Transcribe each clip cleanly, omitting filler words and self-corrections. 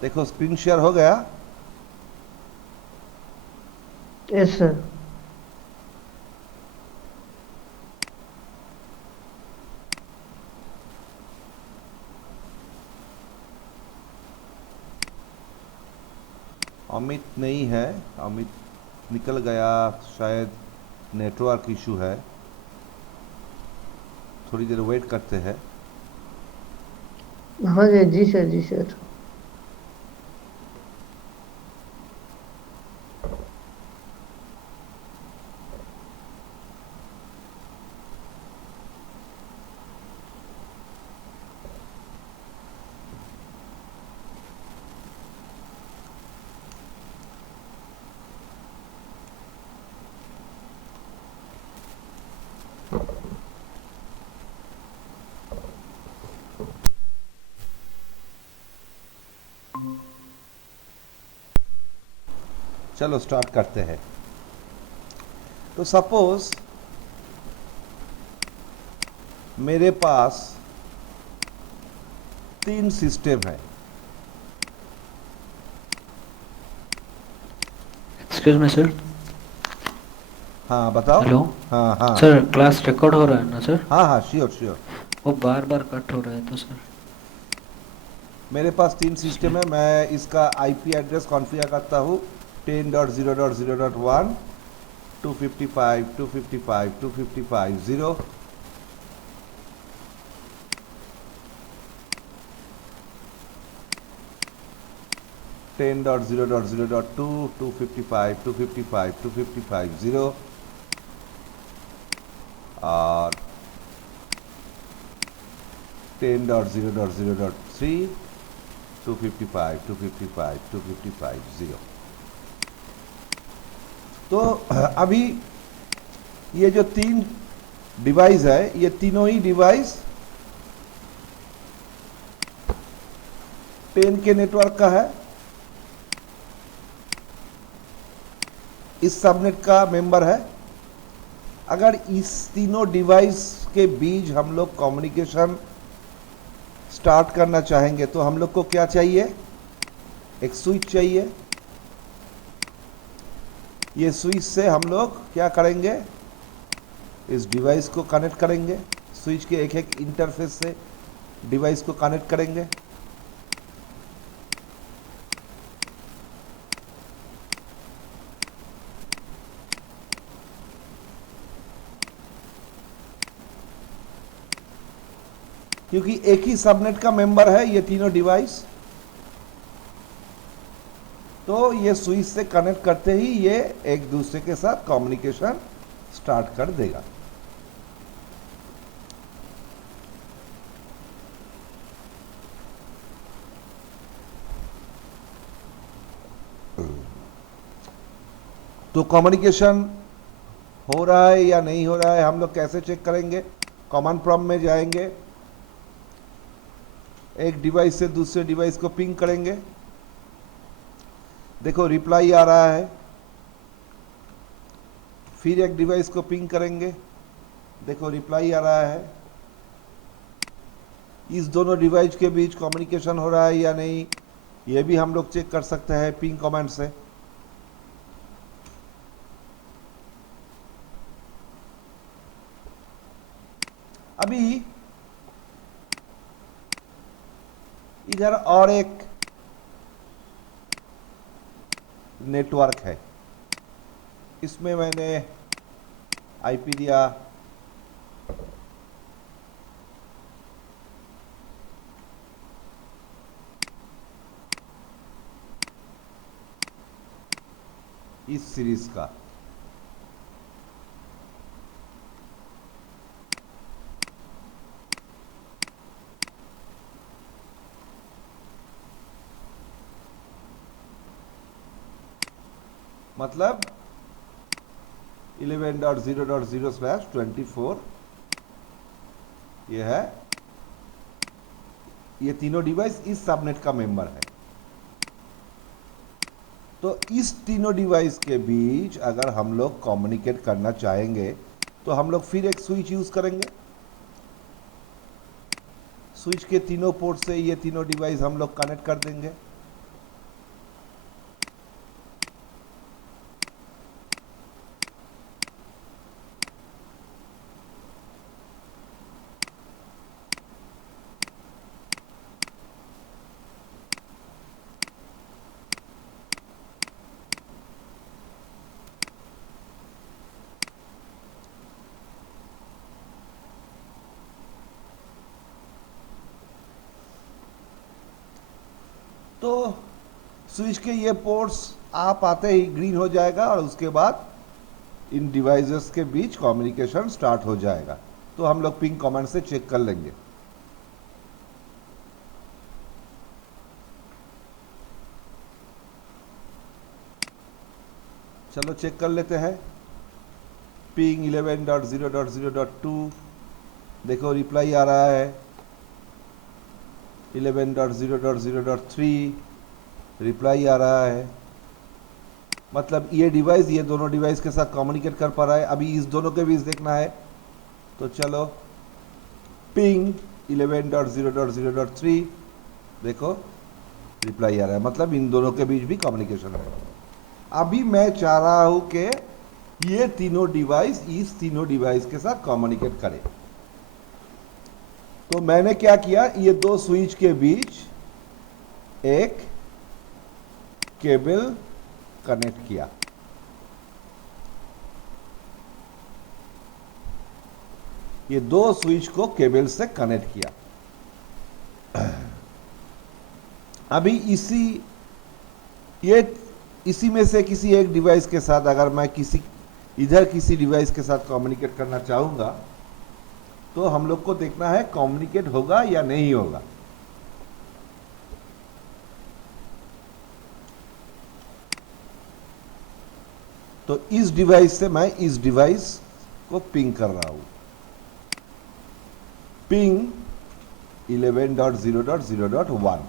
देखो screen share हो गया। Yes sir. अमित नहीं है। अमित निकल गया। शायद नेटवर्क इशू है। थोड़ी देर वेट करते हैं। हाँ जी, जी सर, जी सर। चलो स्टार्ट करते हैं। तो सपोज मेरे पास 3 सिस्टम है। Excuse me sir. हाँ बताओ। हेलो। हाँ हाँ। सर क्लास रिकॉर्ड हो रहा है ना सर? हाँ हाँ, श्योर श्योर। वो बार बार कट हो रहा है तो सर मेरे पास 3 सिस्टम इसलिए। है। मैं इसका आईपी एड्रेस कॉन्फ़िगर करता हूँ 10.0.0.1, 255, 255, 255, 0। 10.0.0.2, 255, 255, 255, 0। और 10.0.0.3, 255, 255, 255, 0। तो अभी ये जो 3 डिवाइस है, ये तीनों ही डिवाइस 10 के नेटवर्क का है। इस सबनेट का मेंबर है। अगर इस तीनों डिवाइस के बीच हम लोग कम्युनिकेशन स्टार्ट करना चाहेंगे तो हम लोग को क्या चाहिए? एक स्विच चाहिए। ये स्विच से हम लोग क्या करेंगे? इस डिवाइस को कनेक्ट करेंगे। स्विच के एक एक इंटरफेस से डिवाइस को कनेक्ट करेंगे। क्योंकि एक ही सबनेट का मेंबर है ये तीनों डिवाइस, तो ये स्विच से कनेक्ट करते ही ये एक दूसरे के साथ कम्युनिकेशन स्टार्ट कर देगा। तो कम्युनिकेशन हो रहा है या नहीं हो रहा है हम लोग कैसे चेक करेंगे? कमांड प्रॉम्प्ट में जाएंगे, एक डिवाइस से दूसरे डिवाइस को पिंग करेंगे। देखो रिप्लाई आ रहा है। फिर एक डिवाइस को पिंग करेंगे, देखो रिप्लाई आ रहा है। इस दोनों डिवाइस के बीच कम्युनिकेशन हो रहा है या नहीं, ये भी हम लोग चेक कर सकते हैं पिंग कमांड से। अभी इधर और एक नेटवर्क है। इसमें मैंने आईपी दिया इस सीरीज का। मतलब 11.0.0/24 ये है। ये तीनों डिवाइस इस सबनेट का मेंबर है। तो इस तीनों डिवाइस के बीच अगर हम लोग कम्युनिकेट करना चाहेंगे तो हम लोग फिर एक स्विच यूज करेंगे। स्विच के तीनों पोर्ट से ये तीनों डिवाइस हम लोग कनेक्ट कर देंगे। तो स्विच के ये पोर्ट्स आप आते ही ग्रीन हो जाएगा और उसके बाद इन डिवाइसेस के बीच कम्युनिकेशन स्टार्ट हो जाएगा। तो हम लोग पिंग कमांड से चेक कर लेंगे। चलो चेक कर लेते हैं। पिंग 11.0.0.2 देखो रिप्लाई आ रहा है। 11.0.0.3 रिप्लाई आ रहा है। मतलब ये डिवाइस ये दोनों डिवाइस के साथ कम्युनिकेट कर पा रहा है। अभी इस दोनों के बीच देखना है, तो चलो पिंग 11.0.0.3 देखो रिप्लाई आ रहा है, मतलब इन दोनों के बीच भी कम्युनिकेशन है। अभी मैं चाह रहा हूं कि ये तीनों डिवाइस इस तीनों डिवाइस के साथ कम्युनिकेट करें। तो मैंने क्या किया, ये दो स्विच के बीच एक केबल कनेक्ट किया। ये दो स्विच को केबल से कनेक्ट किया। अभी इसी में से किसी एक डिवाइस के साथ अगर मैं किसी डिवाइस के साथ कम्युनिकेट करना चाहूंगा, तो हम लोग को देखना है कम्युनिकेट होगा या नहीं होगा। तो इस डिवाइस से मैं इस डिवाइस को पिंग कर रहा हूं। पिंग 11.0.0.1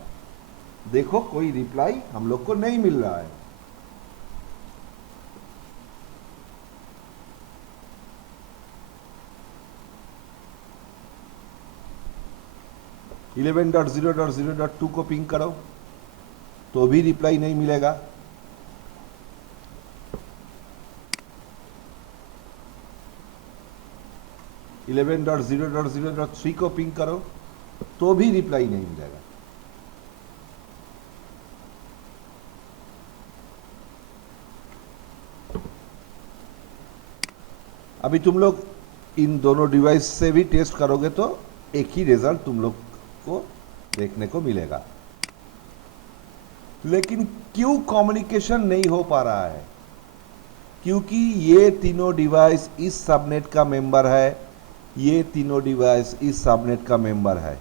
देखो कोई रिप्लाई हम लोग को नहीं मिल रहा है। इलेवन डॉट 0.0.2 को पिंग करो तो भी रिप्लाई नहीं मिलेगा। इलेवन डॉट 0.0.3 को पिंग करो तो भी रिप्लाई नहीं मिलेगा। अभी तुम लोग इन दोनों डिवाइस से भी टेस्ट करोगे तो एक ही रिजल्ट तुम लोग को देखने को मिलेगा। लेकिन क्यों कम्युनिकेशन नहीं हो पा रहा है? क्योंकि ये तीनों डिवाइस इस सबनेट का मेंबर है, ये तीनों डिवाइस इस सबनेट का मेंबर है।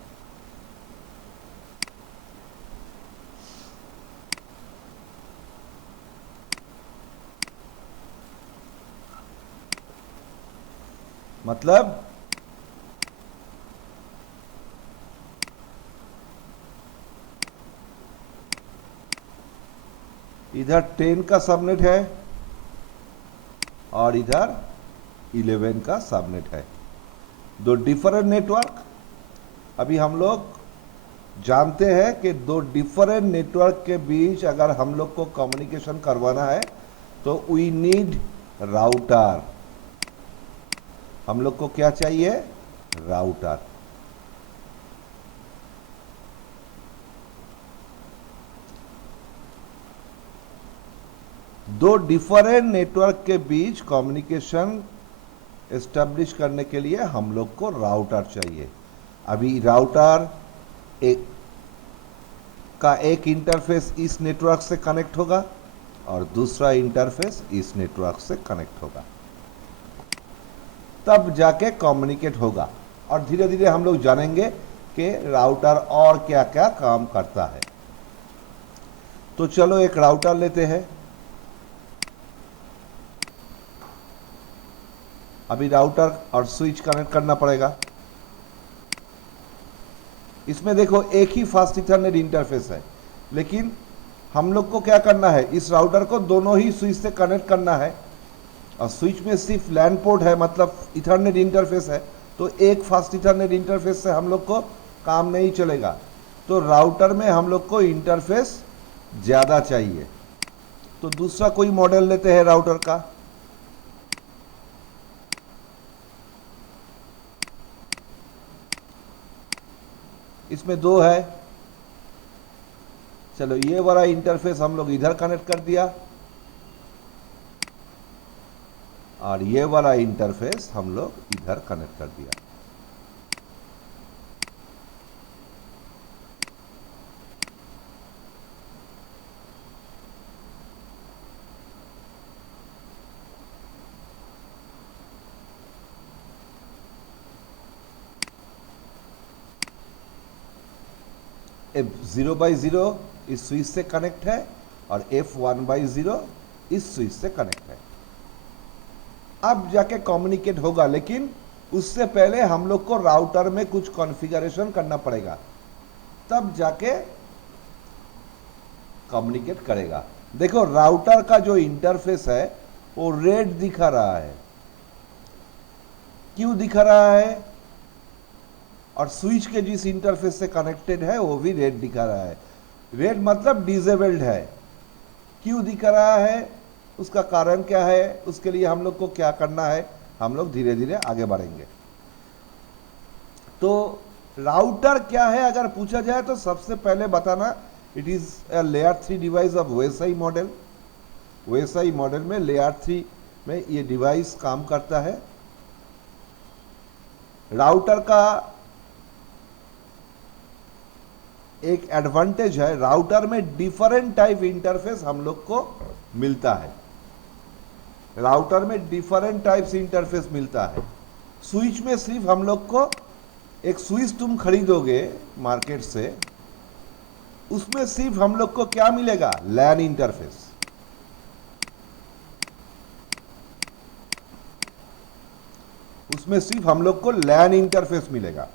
मतलब इधर 10 का सबनेट है और इधर 11 का सबनेट है। दो डिफरेंट नेटवर्क। अभी हम लोग जानते हैं कि दो डिफरेंट नेटवर्क के बीच अगर हम लोग को कम्युनिकेशन करवाना है तो वी नीड राउटर। हम लोग को क्या चाहिए? राउटर। दो डिफरेंट नेटवर्क के बीच कम्युनिकेशन एस्टेब्लिश करने के लिए हम लोग को राउटर चाहिए। अभी राउटर एक इंटरफेस इस नेटवर्क से कनेक्ट होगा और दूसरा इंटरफेस इस नेटवर्क से कनेक्ट होगा, तब जाके कम्युनिकेट होगा। और धीरे धीरे हम लोग जानेंगे कि राउटर और क्या क्या काम करता है। तो चलो एक राउटर लेते हैं। अभी राउटर और स्विच कनेक्ट करना पड़ेगा। इसमें देखो एक ही फास्ट इथरनेट इंटरफेस है, लेकिन हम लोग को क्या करना है, इस राउटर को दोनों ही स्विच से कनेक्ट करना है। और स्विच में सिर्फ लैन पोर्ट है, मतलब इथरनेट इंटरफेस है, तो एक फास्ट इथरनेट इंटरफेस से हम लोग को काम नहीं चलेगा। तो राउटर में हम लोग को इंटरफेस ज़्यादा चाहिए। तो दूसरा कोई मॉडल लेते हैं राउटर का। इसमें दो है। चलो ये वाला इंटरफेस हम लोग इधर कनेक्ट कर दिया और ये वाला इंटरफेस हम लोग इधर कनेक्ट कर दिया। F0/0 इस स्विच से कनेक्ट है और F1/0 इस स्विच से कनेक्ट है। अब जाके कम्युनिकेट होगा, लेकिन उससे पहले हम लोग को राउटर में कुछ कॉन्फ़िगरेशन करना पड़ेगा, तब जाके कम्युनिकेट करेगा। देखो राउटर का जो इंटरफेस है वो रेड दिखा रहा है, क्यों दिखा रहा है? और स्विच के जिस इंटरफेस से कनेक्टेड है वो भी रेड दिखा रहा है। रेड मतलब डिसेबल्ड है। क्यों दिखा रहा है, उसका कारण क्या है, उसके लिए हम लोग को क्या करना है, हम लोग धीरे धीरे आगे बढ़ेंगे। तो राउटर क्या है अगर पूछा जाए तो सबसे पहले बताना, it is a layer 3 device of OSI model. OSI model में लेयर 3 में ये डिवाइस काम करता है। राउटर का एक एडवांटेज है, राउटर में डिफरेंट टाइप इंटरफेस हम लोग को मिलता है। राउटर में डिफरेंट टाइप्स इंटरफेस मिलता है। स्विच में सिर्फ हम लोग को एक स्विच तुम खरीदोगे मार्केट से, उसमें सिर्फ हम लोग को क्या मिलेगा, लैन इंटरफेस। उसमें सिर्फ हम लोग को लैन इंटरफेस मिलेगा।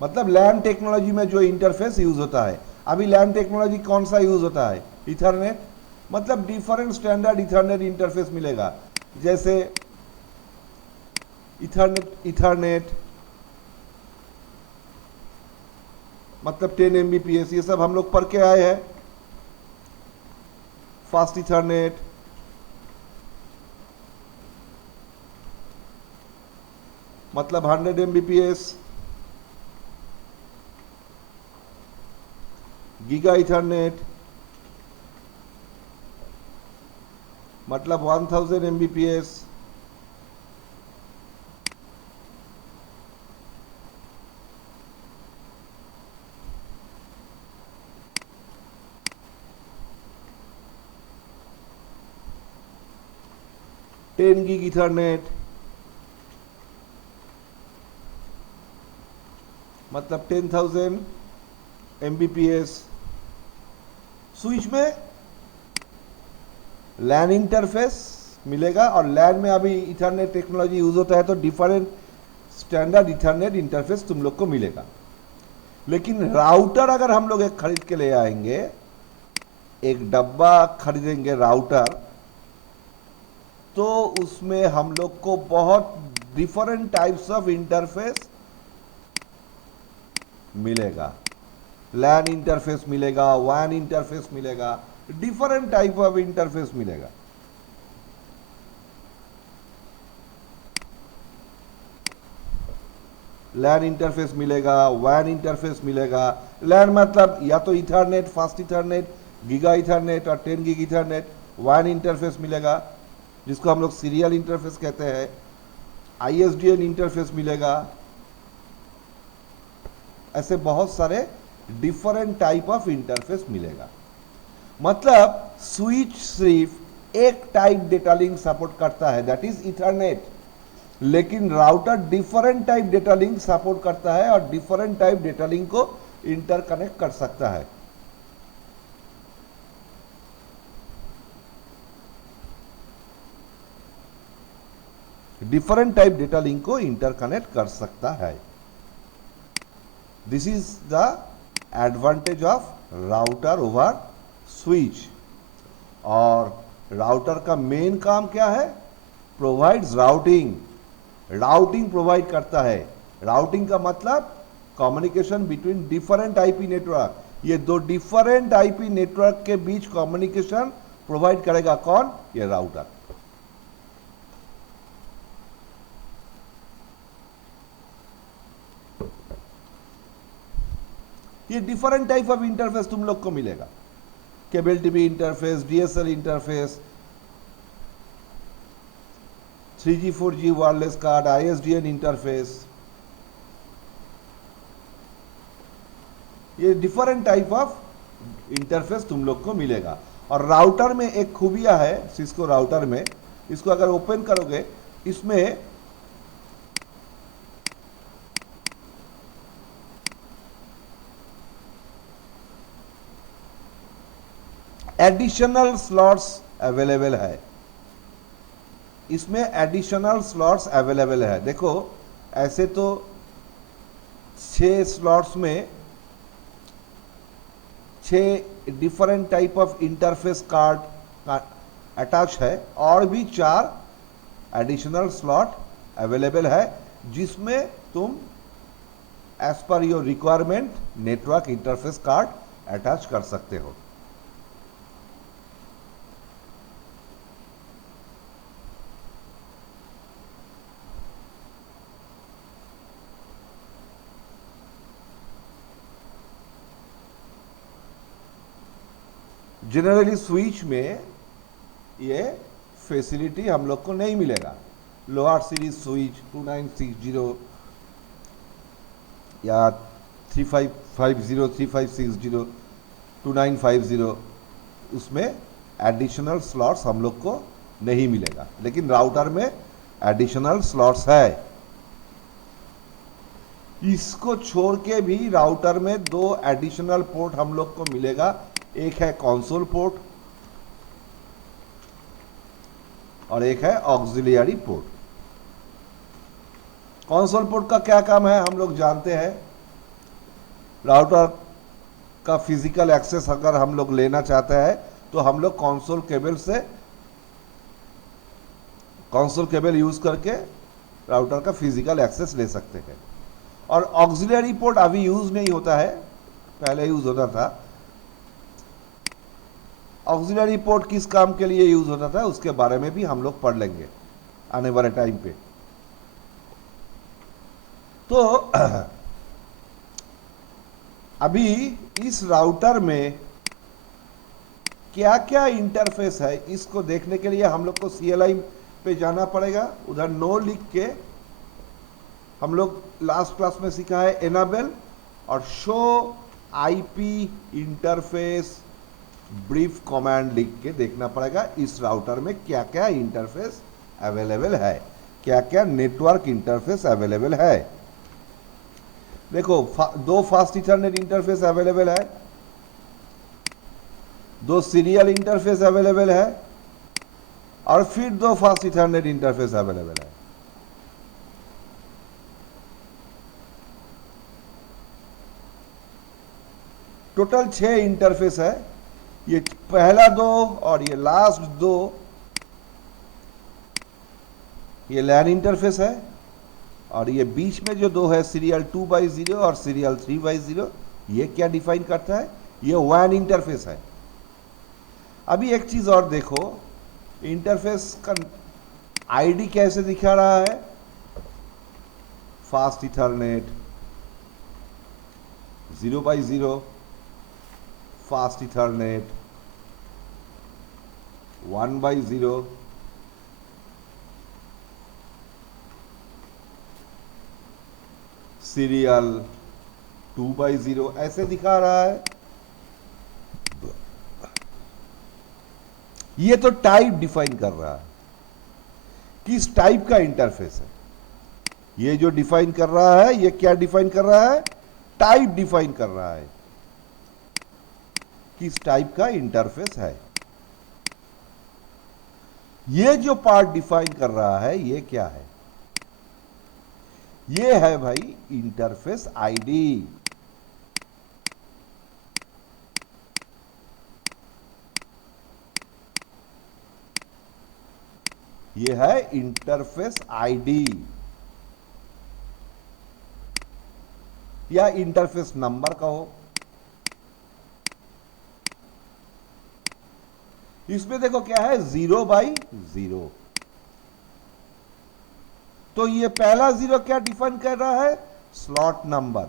मतलब लैन टेक्नोलॉजी में जो इंटरफेस यूज होता है, अभी लैन टेक्नोलॉजी कौन सा यूज होता है, इथरनेट। मतलब डिफरेंट स्टैंडर्ड इथरनेट इंटरफेस मिलेगा, जैसे इथरनेट मतलब 10 Mbps, ये सब हम लोग पढ़ के आए हैं। फास्ट इथरनेट, मतलब 100 Mbps। गीगा इथरनेट मतलब 1000 Mbps। टेन गीग इथरनेट मतलब 10,000 Mbps। स्विच में लैन इंटरफेस मिलेगा, और लैन में अभी इथरनेट टेक्नोलॉजी यूज होता है तो डिफरेंट स्टैंडर्ड इथरनेट इंटरफेस तुम लोग को मिलेगा। लेकिन राउटर अगर हम लोग एक खरीद के ले आएंगे, एक डब्बा खरीदेंगे राउटर, तो उसमें हम लोग को बहुत डिफरेंट टाइप्स ऑफ इंटरफेस मिलेगा। लैन इंटरफेस मिलेगा, वैन इंटरफेस मिलेगा, डिफरेंट टाइप ऑफ इंटरफेस मिलेगा। लैन इंटरफेस मिलेगा, वैन इंटरफेस मिलेगा। लैन मतलब या तो Ethernet, fast Ethernet, giga Ethernet और 10 गीग इथरनेट। वैन इंटरफेस मिलेगा जिसको हम लोग सीरियल इंटरफेस कहते हैं। ISDN इंटरफेस मिलेगा। ऐसे बहुत सारे डिफरेंट टाइप ऑफ इंटरफेस मिलेगा। मतलब स्विच सिर्फ एक टाइप डेटा लिंक सपोर्ट करता है, दैट इज इथरनेट। लेकिन router different type data link support करता है और डिफरेंट टाइप डेटा लिंक को इंटरकनेक्ट कर सकता है। डिफरेंट टाइप डेटा लिंक को इंटरकनेक्ट कर सकता है। This is the advantage of router over switch. और राउटर का मेन काम क्या है, प्रोवाइड्स राउटिंग। राउटिंग प्रोवाइड करता है। राउटिंग का मतलब communication between different IP network. ये दो डिफरेंट आईपी नेटवर्क के बीच कम्युनिकेशन प्रोवाइड करेगा कौन, ये राउटर। ये डिफरेंट टाइप ऑफ इंटरफेस तुम लोग को मिलेगा। Cable TV interface, DSL interface, 3G 4G wireless card, ISDN interface, ये डिफरेंट टाइप ऑफ इंटरफेस तुम लोग को मिलेगा। और राउटर में एक खूबिया है सिस्को राउटर में, इसको अगर ओपन करोगे, इसमें एडिशनल स्लॉट्स अवेलेबल है, इसमें एडिशनल स्लॉट्स अवेलेबल है। देखो ऐसे तो 6 स्लॉट्स में 6 different type of interface card attach है, और भी 4 एडिशनल स्लॉट अवेलेबल है जिसमें तुम as per your requirement network interface card attach कर सकते हो। जनरली स्विच में ये फैसिलिटी हम लोग को नहीं मिलेगा। लोअर सीरीज स्विच 2960 या 3550 3560 2950 उसमें एडिशनल स्लॉट्स हम लोग को नहीं मिलेगा, लेकिन राउटर में एडिशनल स्लॉट्स है। इसको छोड़ के भी राउटर में 2 एडिशनल पोर्ट हम लोग को मिलेगा। एक है कंसोल पोर्ट और एक है ऑक्सिलियरी पोर्ट। कंसोल पोर्ट का क्या काम है हम लोग जानते हैं। राउटर का फिजिकल एक्सेस अगर हम लोग लेना चाहते हैं तो हम लोग कंसोल केबल यूज करके राउटर का फिजिकल एक्सेस ले सकते हैं। और ऑक्सिलियरी पोर्ट अभी यूज नहीं होता है, पहले यूज होता था। ऑक्सिलियरी पोर्ट किस काम के लिए यूज होता था उसके बारे में भी हम लोग पढ़ लेंगे आने वाले टाइम पे। तो अभी इस राउटर में क्या क्या इंटरफेस है इसको देखने के लिए हम लोग को CLI पे जाना पड़ेगा। उधर नो लिख के हम लोग लास्ट क्लास में सीखा है एनाबल और show IP interface brief command लिख के देखना पड़ेगा इस राउटर में क्या क्या इंटरफेस अवेलेबल है, क्या क्या नेटवर्क इंटरफेस अवेलेबल है। देखो 2 फास्ट इथरनेट इंटरफेस अवेलेबल है, 2 सीरियल इंटरफेस अवेलेबल है और फिर 2 फास्ट इथरनेट इंटरफेस अवेलेबल है। टोटल 6 इंटरफेस है। ये पहला 2 और ये लास्ट 2 ये लैन इंटरफेस है, और ये बीच में जो 2 है सीरियल 2x0 और सीरियल 3x0, ये क्या डिफाइन करता है, ये WAN इंटरफेस है। अभी एक चीज और देखो, इंटरफेस का आईडी कैसे दिखा रहा है। Fast Ethernet 0x0, fast Ethernet 1x0, serial 2x0 ऐसे दिखा रहा है। ये तो टाइप डिफाइन कर रहा है, किस टाइप का इंटरफेस है। ये जो डिफाइन कर रहा है ये क्या डिफाइन कर रहा है, टाइप डिफाइन कर रहा है, किस टाइप का इंटरफेस है। ये जो पार्ट डिफाइन कर रहा है ये क्या है, ये है भाई इंटरफेस आईडी। ये है इंटरफेस आईडी या इंटरफेस नंबर कहो। इसमें देखो क्या है 0x0, तो ये पहला 0 क्या डिफाइन कर रहा है, स्लॉट नंबर।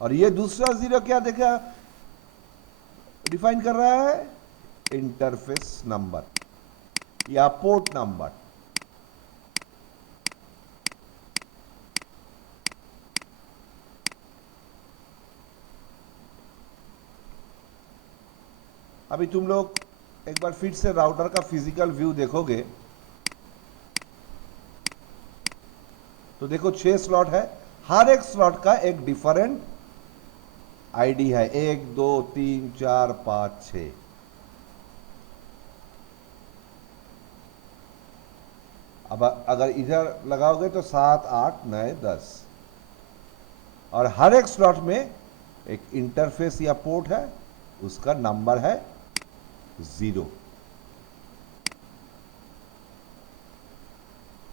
और ये दूसरा 0 क्या देखा डिफाइन कर रहा है, इंटरफेस नंबर या पोर्ट नंबर। अभी तुम लोग एक बार फिर से राउटर का फिजिकल व्यू देखोगे तो देखो 6 स्लॉट है हर एक स्लॉट का एक डिफरेंट आईडी है, 1 2 3 4 5 6। अब अगर इधर लगाओगे तो 7 8 9 10, और हर एक स्लॉट में एक इंटरफेस या पोर्ट है, उसका नंबर है 0।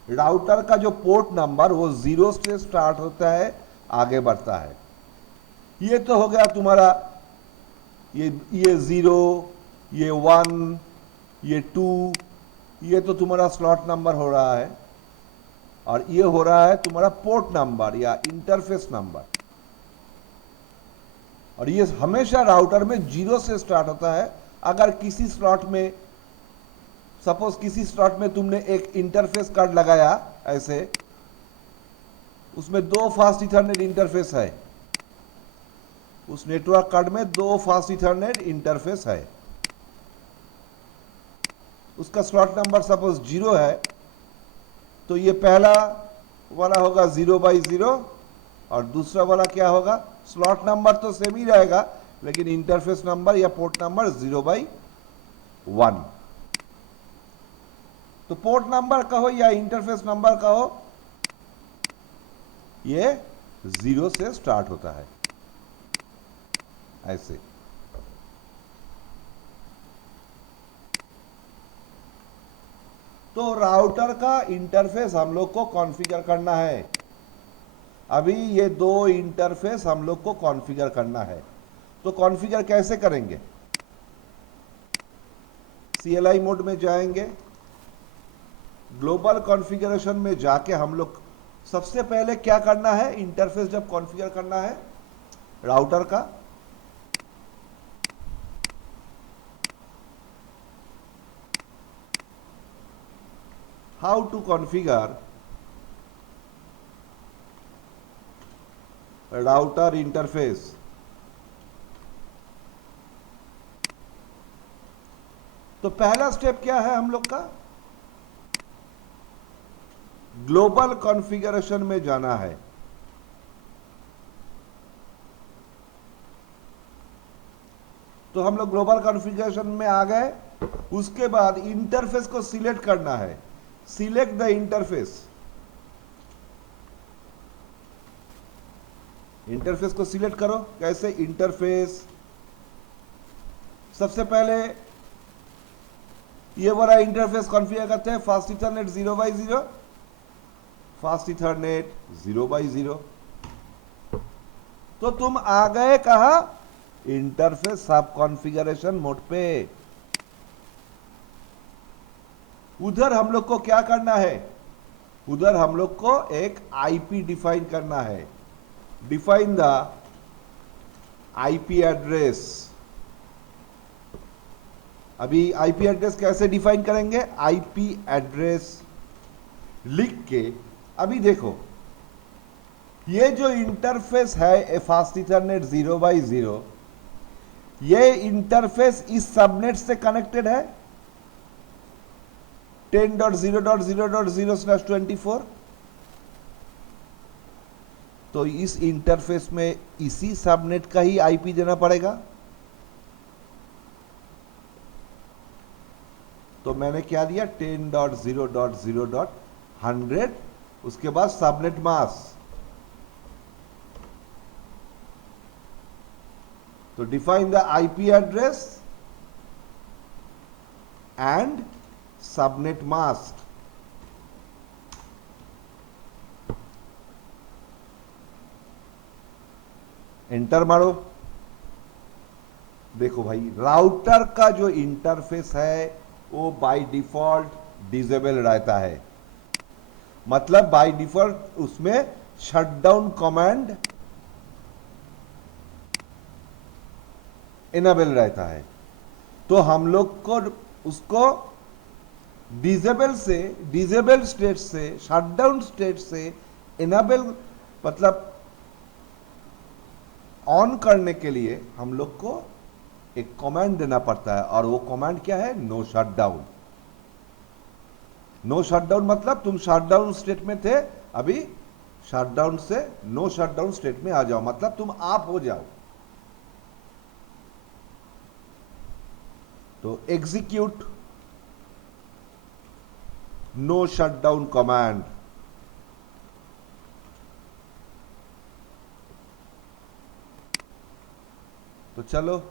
राउटर का जो पोर्ट नंबर वो 0 से स्टार्ट होता है, आगे बढ़ता है। ये तो हो गया तुम्हारा ये 0, ये 1, ये 2, ये तो तुम्हारा स्लॉट नंबर हो रहा है, और ये हो रहा है तुम्हारा पोर्ट नंबर या इंटरफेस नंबर। और ये हमेशा राउटर में 0 से स्टार्ट होता है। अगर किसी स्लॉट में, सपोज किसी स्लॉट में तुमने एक इंटरफेस कार्ड लगाया ऐसे, उसमें 2 फास्ट इथरनेट इंटरफेस है, उस नेटवर्क कार्ड में 2 फास्ट इथरनेट इंटरफेस है, उसका स्लॉट नंबर सपोज 0 है, तो ये पहला वाला होगा 0/0, और दूसरा वाला क्या होगा, स्लॉट नंबर तो सेम ही रहेगा, लेकिन इंटरफेस नंबर या पोर्ट नंबर 0/1। तो पोर्ट नंबर कहो या इंटरफेस नंबर कहो, ये 0 से स्टार्ट होता है ऐसे। तो राउटर का इंटरफेस हम लोग को कॉन्फ़िगर करना है। अभी ये 2 इंटरफेस हम लोग को कॉन्फ़िगर करना है। तो कॉन्फ़िगर कैसे करेंगे? CLI मोड में जाएंगे, ग्लोबल कॉन्फ़िगरेशन में जाके हम लोग सबसे पहले क्या करना है, इंटरफेस जब कॉन्फ़िगर करना है राउटर का, how to configure router interface. तो पहला स्टेप क्या है हम लोग का, ग्लोबल कॉन्फ़िगरेशन में जाना है। तो हम लोग ग्लोबल कॉन्फ़िगरेशन में आ गए। उसके बाद इंटरफेस को सिलेक्ट करना है, सिलेक्ट द इंटरफेस। इंटरफेस को सिलेक्ट करो, कैसे, इंटरफेस, सबसे पहले ये वाला इंटरफेस कॉन्फ़िगर करते हैं, फास्ट इथरनेट 0/0, फास्ट इथरनेट 0/0। तो तुम आ गए कहा, इंटरफेस सब कॉन्फ़िगरेशन मोड पे। उधर हम लोग को क्या करना है, उधर हम लोग को एक आईपी डिफाइन करना है। Define the IP address. अभी आईपी एड्रेस कैसे डिफाइन करेंगे, आईपी एड्रेस लिख के, अभी देखो ये जो इंटरफेस है फास्ट इथरनेट 0/0, ये इंटरफेस इस सबनेट से कनेक्टेड है 10.0.0.0/24। तो इस इंटरफेस में इसी सबनेट का ही आईपी देना पड़ेगा। तो मैंने क्या दिया, 10.0.0.100, उसके बाद सबनेट मास्क। तो define the IP address and subnet mask. Enter मारो। देखो भाई, राउटर का जो इंटरफेस है वो बाय डिफॉल्ट डिसेबल रहता है, मतलब बाय डिफॉल्ट उसमें शटडाउन कमांड इनेबल रहता है। तो हम लोग को उसको डिसेबल स्टेट से, शटडाउन स्टेट से इनेबल मतलब ऑन करने के लिए हम लोग को एक कमांड देना पड़ता है, और वो कमांड क्या है, नो शटडाउन। नो शटडाउन मतलब तुम शटडाउन स्टेट में थे, अभी शटडाउन से नो शटडाउन स्टेट में आ जाओ, मतलब तुम ऑफ हो जाओ। तो एग्जीक्यूट नो शटडाउन कमांड। तो चलो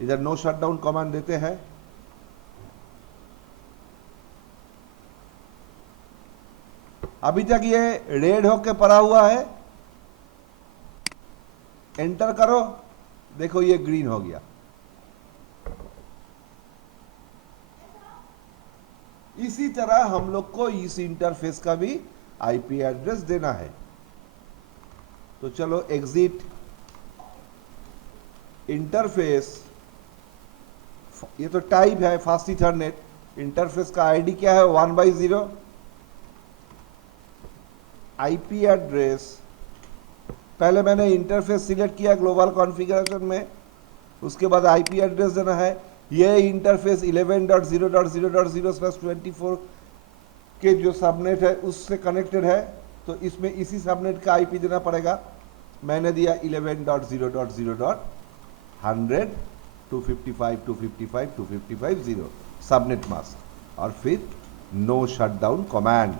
इधर नो शटडाउन कमांड देते हैं। अभी तक ये रेड होके पड़ा हुआ है, एंटर करो, देखो ये ग्रीन हो गया। इसी तरह हम लोग को इस इंटरफेस का भी आईपी एड्रेस देना है। तो चलो एग्जिट इंटरफेस, ये तो टाइप है फास्ट इथरनेट, इंटरफेस का आईडी क्या है 1/0, आईपी एड्रेस, पहले मैंने इंटरफेस सिलेक्ट किया ग्लोबल कॉन्फ़िगरेशन में, उसके बाद आईपी एड्रेस देना है। ये इंटरफेस 11.0.0.0/24 के जो सबनेट है उससे कनेक्टेड है, तो इसमें इसी सबनेट का आईपी देना पड़ेगा। मैंने दिया 11.0.0.100 255 सबनेट मास्क, और फिर no shutdown command,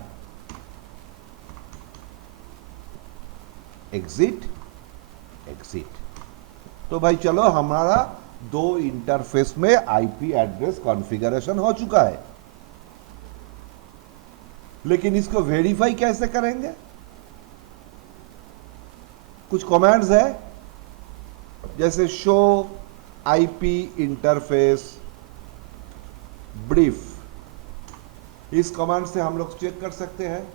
exit exit. तो भाई चलो हमारा दो इंटरफेस में आईपी एड्रेस कॉन्फ़िगरेशन हो चुका है, लेकिन इसको वेरीफाई कैसे करेंगे? कुछ कमांड्स है, जैसे शो आईपी इंटरफेस ब्रीफ, इस कमांड से हम लोग चेक कर सकते हैं।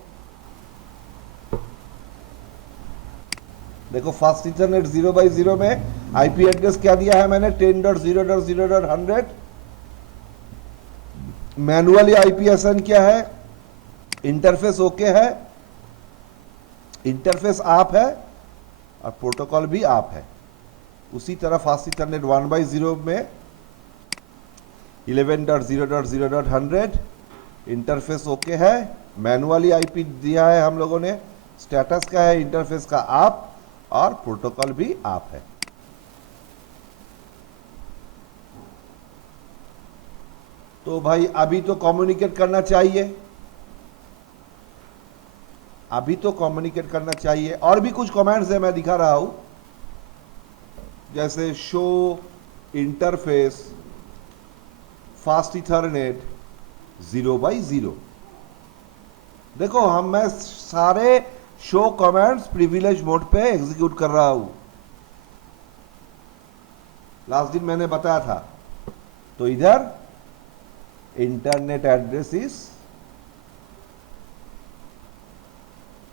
देखो फास्ट इथरनेट 0/0 में आईपी एड्रेस क्या दिया है मैंने 10.0.0.100, मैनुअली आईपी असाइन क्या है, इंटरफेस ओके है, इंटरफेस आप है और प्रोटोकॉल भी आप है। उसी तरह फास्ट इथरनेट 1/0 में 11.0.0.100 इंटरफेस ओके है, मैनुअली आईपी दिया है हम लोगों ने, स्टेटस का है इंटरफेस का आप, और प्रोटोकॉल भी आप है। तो भाई अभी तो कम्युनिकेट करना चाहिए, अभी तो कम्युनिकेट करना चाहिए। और भी कुछ कमांड्स है मैं दिखा रहा हूं, जैसे शो इंटरफेस फास्ट इथरनेट 0/0। देखो मैं सारे शो कमांड्स प्रिविलेज मोड पे एग्जीक्यूट कर रहा हूं, लास्ट दिन मैंने बताया था। तो इधर इंटरनेट एड्रेस इज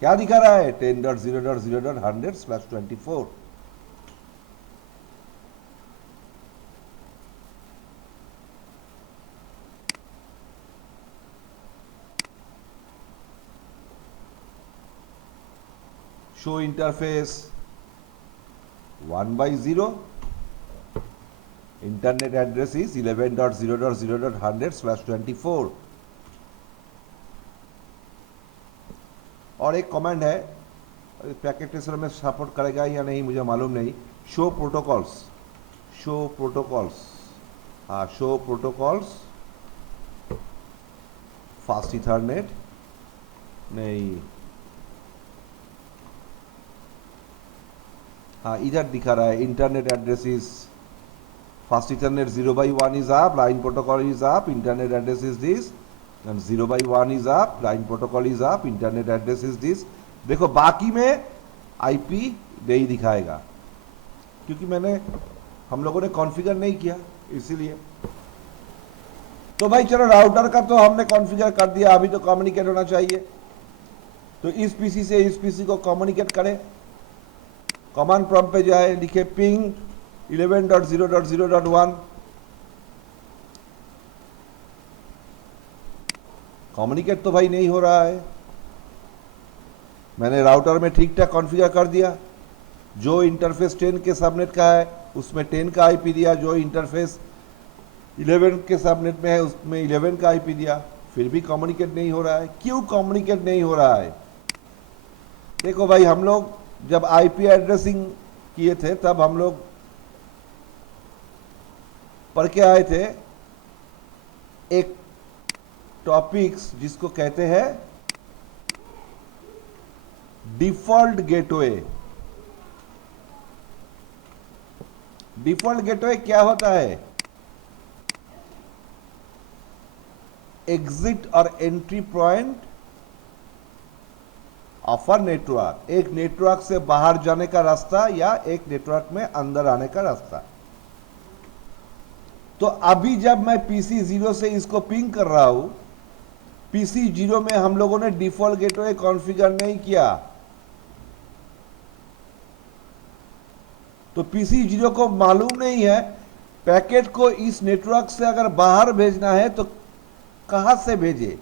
क्या दिखा रहा है 10.0.0.100/24। Show interface 1/0, internet address is 11.0.0.100/24। और एक कमांड है, पैकेट ट्रेसर में सपोर्ट करेगा या नहीं मुझे मालूम नहीं, शो प्रोटोकॉल्स, शो प्रोटोकॉल्स, हाँ शो प्रोटोकॉल्स फास्ट इथरनेट नहीं, हाँ इधर दिखा रहा है internet address is fast Ethernet 0/1 is up, line protocol is up, internet address is this, and 0/1 is up, line protocol is up, internet address is this। देखो बाकी में आईपी नहीं दिखाएगा, क्योंकि हम लोगों ने कॉन्फ़िगर नहीं किया इसीलिए। तो भाई चलो राउटर का तो हमने कॉन्फ़िगर कर दिया, अभी तो कम्युनिकेट होना चाहिए। तो इस पीसी से इस पीसी को कम्युनिकेट करें, कमांड प्रॉम्प्ट पे जाए, लिखे पिंग 11.0.0.1, कम्युनिकेट तो भाई नहीं हो रहा है। मैंने राउटर में ठीक ठाक कॉन्फ़िगर कर दिया, जो इंटरफेस 10 के सबनेट का है उसमें 10 का आईपी दिया, जो इंटरफेस 11 के सबनेट में है उसमें 11 का आईपी दिया, फिर भी कम्युनिकेट नहीं हो रहा है। क्यों कम्युनिकेट नहीं हो रहा है? देखो भाई, हम लोग जब आईपी एड्रेसिंग किए थे तब हम लोग पढ़ के आए थे एक टॉपिक्स जिसको कहते हैं डिफॉल्ट गेटवे। डिफॉल्ट गेटवे क्या होता है? एग्जिट और entry point of a network. एक नेटवर्क से बाहर जाने का रास्ता या एक नेटवर्क में अंदर आने का रास्ता। तो अभी जब मैं पीसी 0 से इसको पिंग कर रहा हूं, पीसी 0 में हम लोगों ने डिफॉल्ट गेटवे कॉन्फ़िगर नहीं किया, तो पीसी 0 को मालूम नहीं है पैकेट को इस नेटवर्क से अगर बाहर भेजना है तो कहां से भेजे।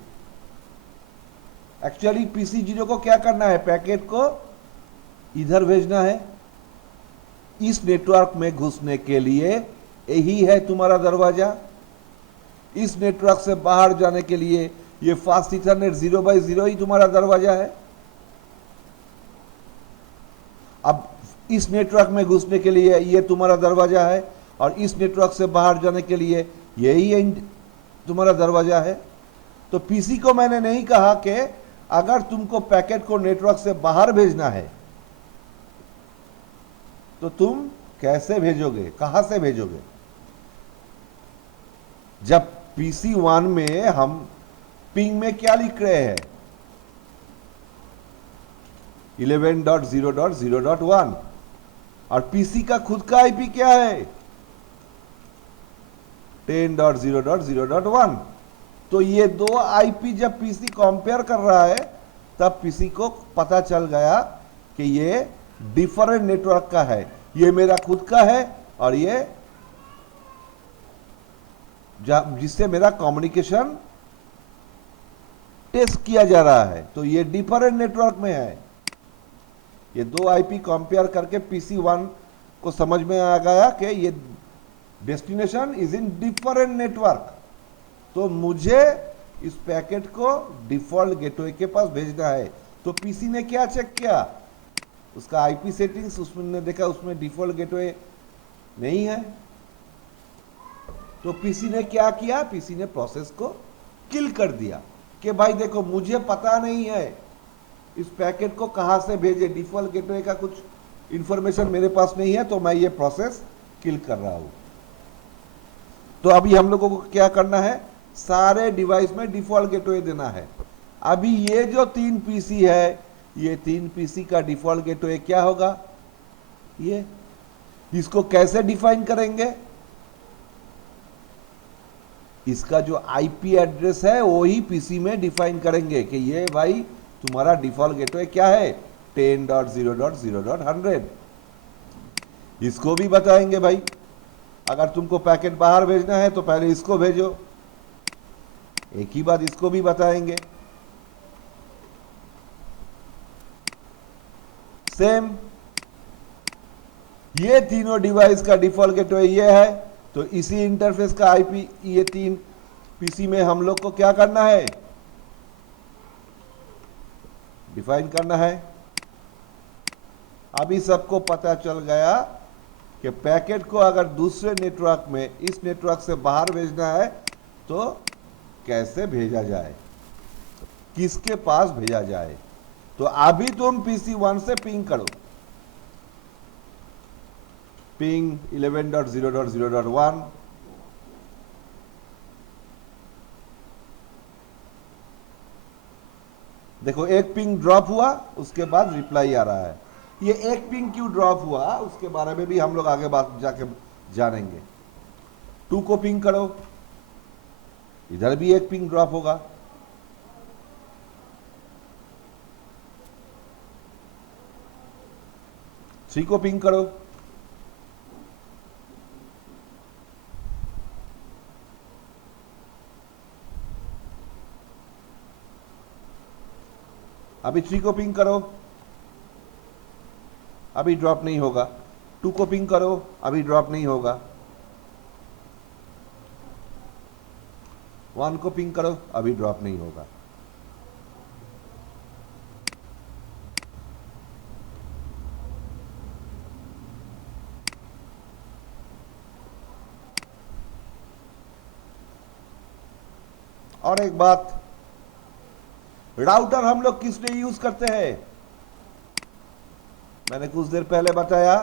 एक्चुअली पीसी 0 को क्या करना है? पैकेट को इधर भेजना है। इस नेटवर्क में घुसने के लिए यही है तुम्हारा दरवाजा। इस नेटवर्क से बाहर जाने के लिए ये फास्ट इथरनेट 0x0 ही तुम्हारा दरवाजा है। अब इस नेटवर्क में घुसने के लिए ये तुम्हारा दरवाजा है, और इस नेटवर्क से बाहर जाने के लिए यही तुम्हारा दरवाजा है। तो पीसी को मैंने नहीं कहा कि अगर तुमको पैकेट को नेटवर्क से बाहर भेजना है तो तुम कैसे भेजोगे, कहां से भेजोगे। जब पीसी 1 में हम पिंग में क्या लिख रहे हैं? 11.0.0.1, और पीसी का खुद का आईपी क्या है? 10.0.0.1। तो ये दो आईपी जब पीसी कंपेयर कर रहा है तब पीसी को पता चल गया कि ये डिफरेंट नेटवर्क का है। ये मेरा खुद का है और ये जिससे मेरा कम्युनिकेशन टेस्ट किया जा रहा है, तो ये डिफरेंट नेटवर्क में है। ये दो आईपी कंपेयर करके पीसी 1 को समझ में आ गया कि ये destination is in different network, तो मुझे इस पैकेट को डिफॉल्ट गेटवे के पास भेजना है। तो पीसी ने क्या चेक किया? उसका आईपी सेटिंग्स, उसने देखा उसमें डिफॉल्ट गेटवे नहीं है। तो पीसी ने क्या किया? पीसी ने प्रोसेस को किल कर दिया कि भाई देखो, मुझे पता नहीं है इस पैकेट को कहां से भेजे, डिफॉल्ट गेटवे का कुछ इंफॉर्मेशन मेरे पास नहीं है, तो मैं ये प्रोसेस किल कर रहा हूं। तो अभी हम लोगों को क्या करना है? सारे डिवाइस में डिफॉल्ट गेटवे देना है। अभी ये जो 3 पीसी है, ये 3 पीसी का डिफॉल्ट गेटवे क्या होगा? ये इसको कैसे डिफाइन करेंगे? इसका जो आईपी एड्रेस है वो ही पीसी में डिफाइन करेंगे कि ये भाई तुम्हारा डिफॉल्ट गेटवे क्या है? 10.0.0.100। इसको भी बताएंगे भाई, अगर तुमको पैकेट बाहर भेजना है तो पहले इसको भेजो। एक ही बात इसको भी बताएंगे। सेम ये तीनों डिवाइस का डिफॉल्ट गेटवे ये है, तो इसी इंटरफेस का आईपी ये 3 पीसी में हम लोग को क्या करना है? डिफाइन करना है। अभी सबको पता चल गया कि पैकेट को अगर दूसरे नेटवर्क में इस नेटवर्क से बाहर भेजना है तो कैसे भेजा जाए, किसके पास भेजा जाए। तो अभी तुम पीसी 1 से पिंग करो, पिंग 11.0.0.1। देखो एक पिंग ड्रॉप हुआ, उसके बाद रिप्लाई आ रहा है। ये एक पिंग क्यों ड्रॉप हुआ उसके बारे में भी हम लोग आगे बात जाके जानेंगे। 2 को पिंग करो, इधर भी एक पिंग ड्रॉप होगा। थ्री को पिंग करो, अभी 3 को पिंग करो, अभी ड्रॉप नहीं होगा। 2 को पिंग करो, अभी ड्रॉप नहीं होगा। 1 को पिंग करो, अभी ड्रॉप नहीं होगा। और एक बात, राउटर हम लोग किस लिए यूज करते हैं? मैंने कुछ देर पहले बताया,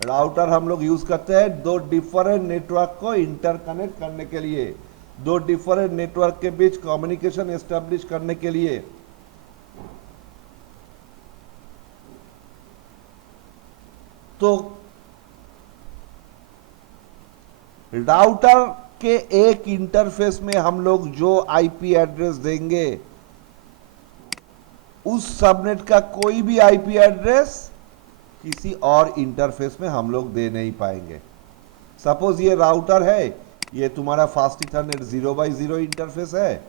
राउटर हम लोग यूज करते हैं दो डिफरेंट नेटवर्क को इंटरकनेक्ट करने के लिए, दो डिफरेंट नेटवर्क के बीच कम्युनिकेशन एस्टेब्लिश करने के लिए। तो राउटर के एक इंटरफेस में हम लोग जो आईपी एड्रेस देंगे, उस सबनेट का कोई भी आईपी एड्रेस किसी और इंटरफेस में हम लोग दे नहीं पाएंगे। सपोज ये राउटर है, ये तुम्हारा फास्ट इथरनेट 0x0 इंटरफेस है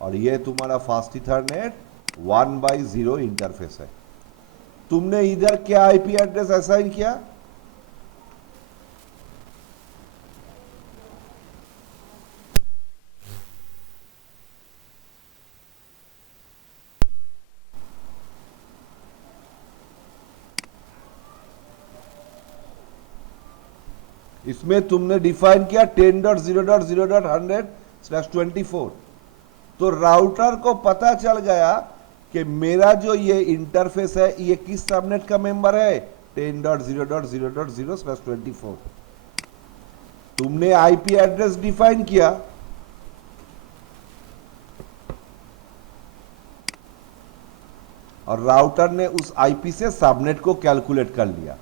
और ये तुम्हारा फास्ट इथरनेट 1x0 इंटरफेस है। तुमने इधर क्या आईपी एड्रेस असाइन किया? इसमें तुमने डिफाइन किया 10.0.0.100/24। तो राउटर को पता चल गया कि मेरा जो ये इंटरफेस है ये किस सबनेट का मेंबर है, 10.0.0.0/24। तुमने आईपी एड्रेस डिफाइन किया, और राउटर ने उस आईपी से सबनेट को कैलकुलेट कर लिया।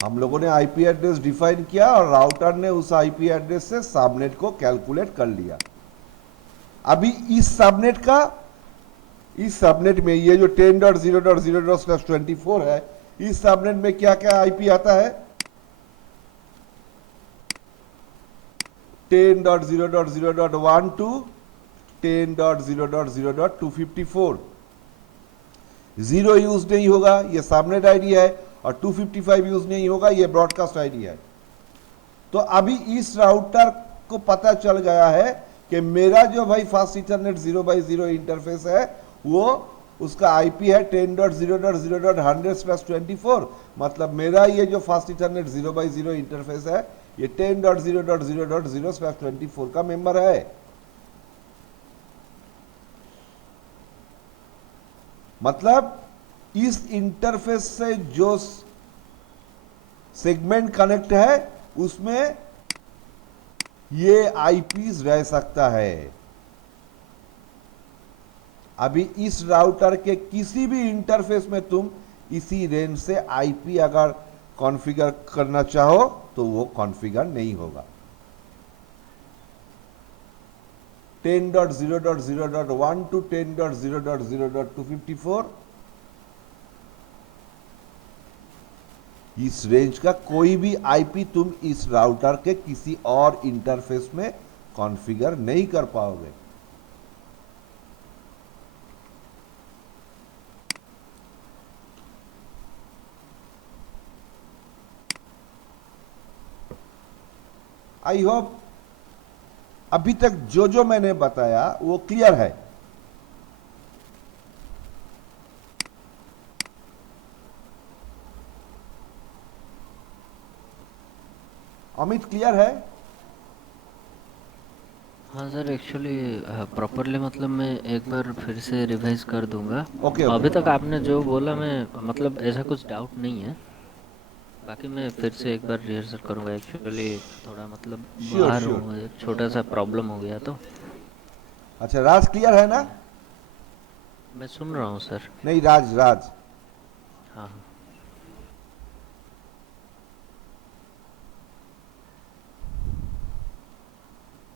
हम लोगों ने आईपी एड्रेस डिफाइन किया और राउटर ने उस आईपी एड्रेस से सबनेट को कैलकुलेट कर लिया। अभी इस सबनेट में ये जो 10.0.0.24 है, इस सबनेट में क्या क्या आईपी आता है? 10.0.0.1 to 10.0.0.254। जीरो यूज नहीं होगा, ये सबनेट आईडी है, और 255 यूज नहीं होगा, ये ब्रॉडकास्ट आईडी है। तो अभी इस राउटर को पता चल गया है कि मेरा जो भाई फास्ट इथरनेट 0x0 इंटरफेस है, वो उसका आईपी है 10.0.0.100/24। मतलब मेरा ये जो फास्ट इथरनेट 0x0 इंटरफेस है, ये 10.0.0.0/24 का मेंबर है। मतलब इस इंटरफेस से जो सेगमेंट कनेक्ट है, उसमें ये आईपीस रह सकता है। अभी इस राउटर के किसी भी इंटरफेस में तुम इसी रेंज से आईपी अगर कॉन्फ़िगर करना चाहो तो वो कॉन्फ़िगर नहीं होगा। 10.0.0.1 to 10.0.0.254, इस रेंज का कोई भी आईपी तुम इस राउटर के किसी और इंटरफेस में कॉन्फ़िगर नहीं कर पाओगे। आई होप अभी तक जो जो मैंने बताया वो क्लियर है। अमित, क्लियर है? हाँ सर, एक्चुअली प्रॉपरली मतलब मैं एक बार फिर से रिवाइज कर दूंगा। ओके, अभी ओके। तक आपने जो बोला, मैं मतलब ऐसा कुछ डाउट नहीं है। बाकी मैं फिर से एक बार रिहर्सल करूंगा। एक्चुअली थोड़ा मतलब श्योर, बाहर श्योर। हूँ, एक छोटा सा प्रॉब्लम हो गया तो। अच्छा, राज क्लियर है ना? मैं सुन रहा हूँ सर। नहीं, राज, राज। हाँ हाँ।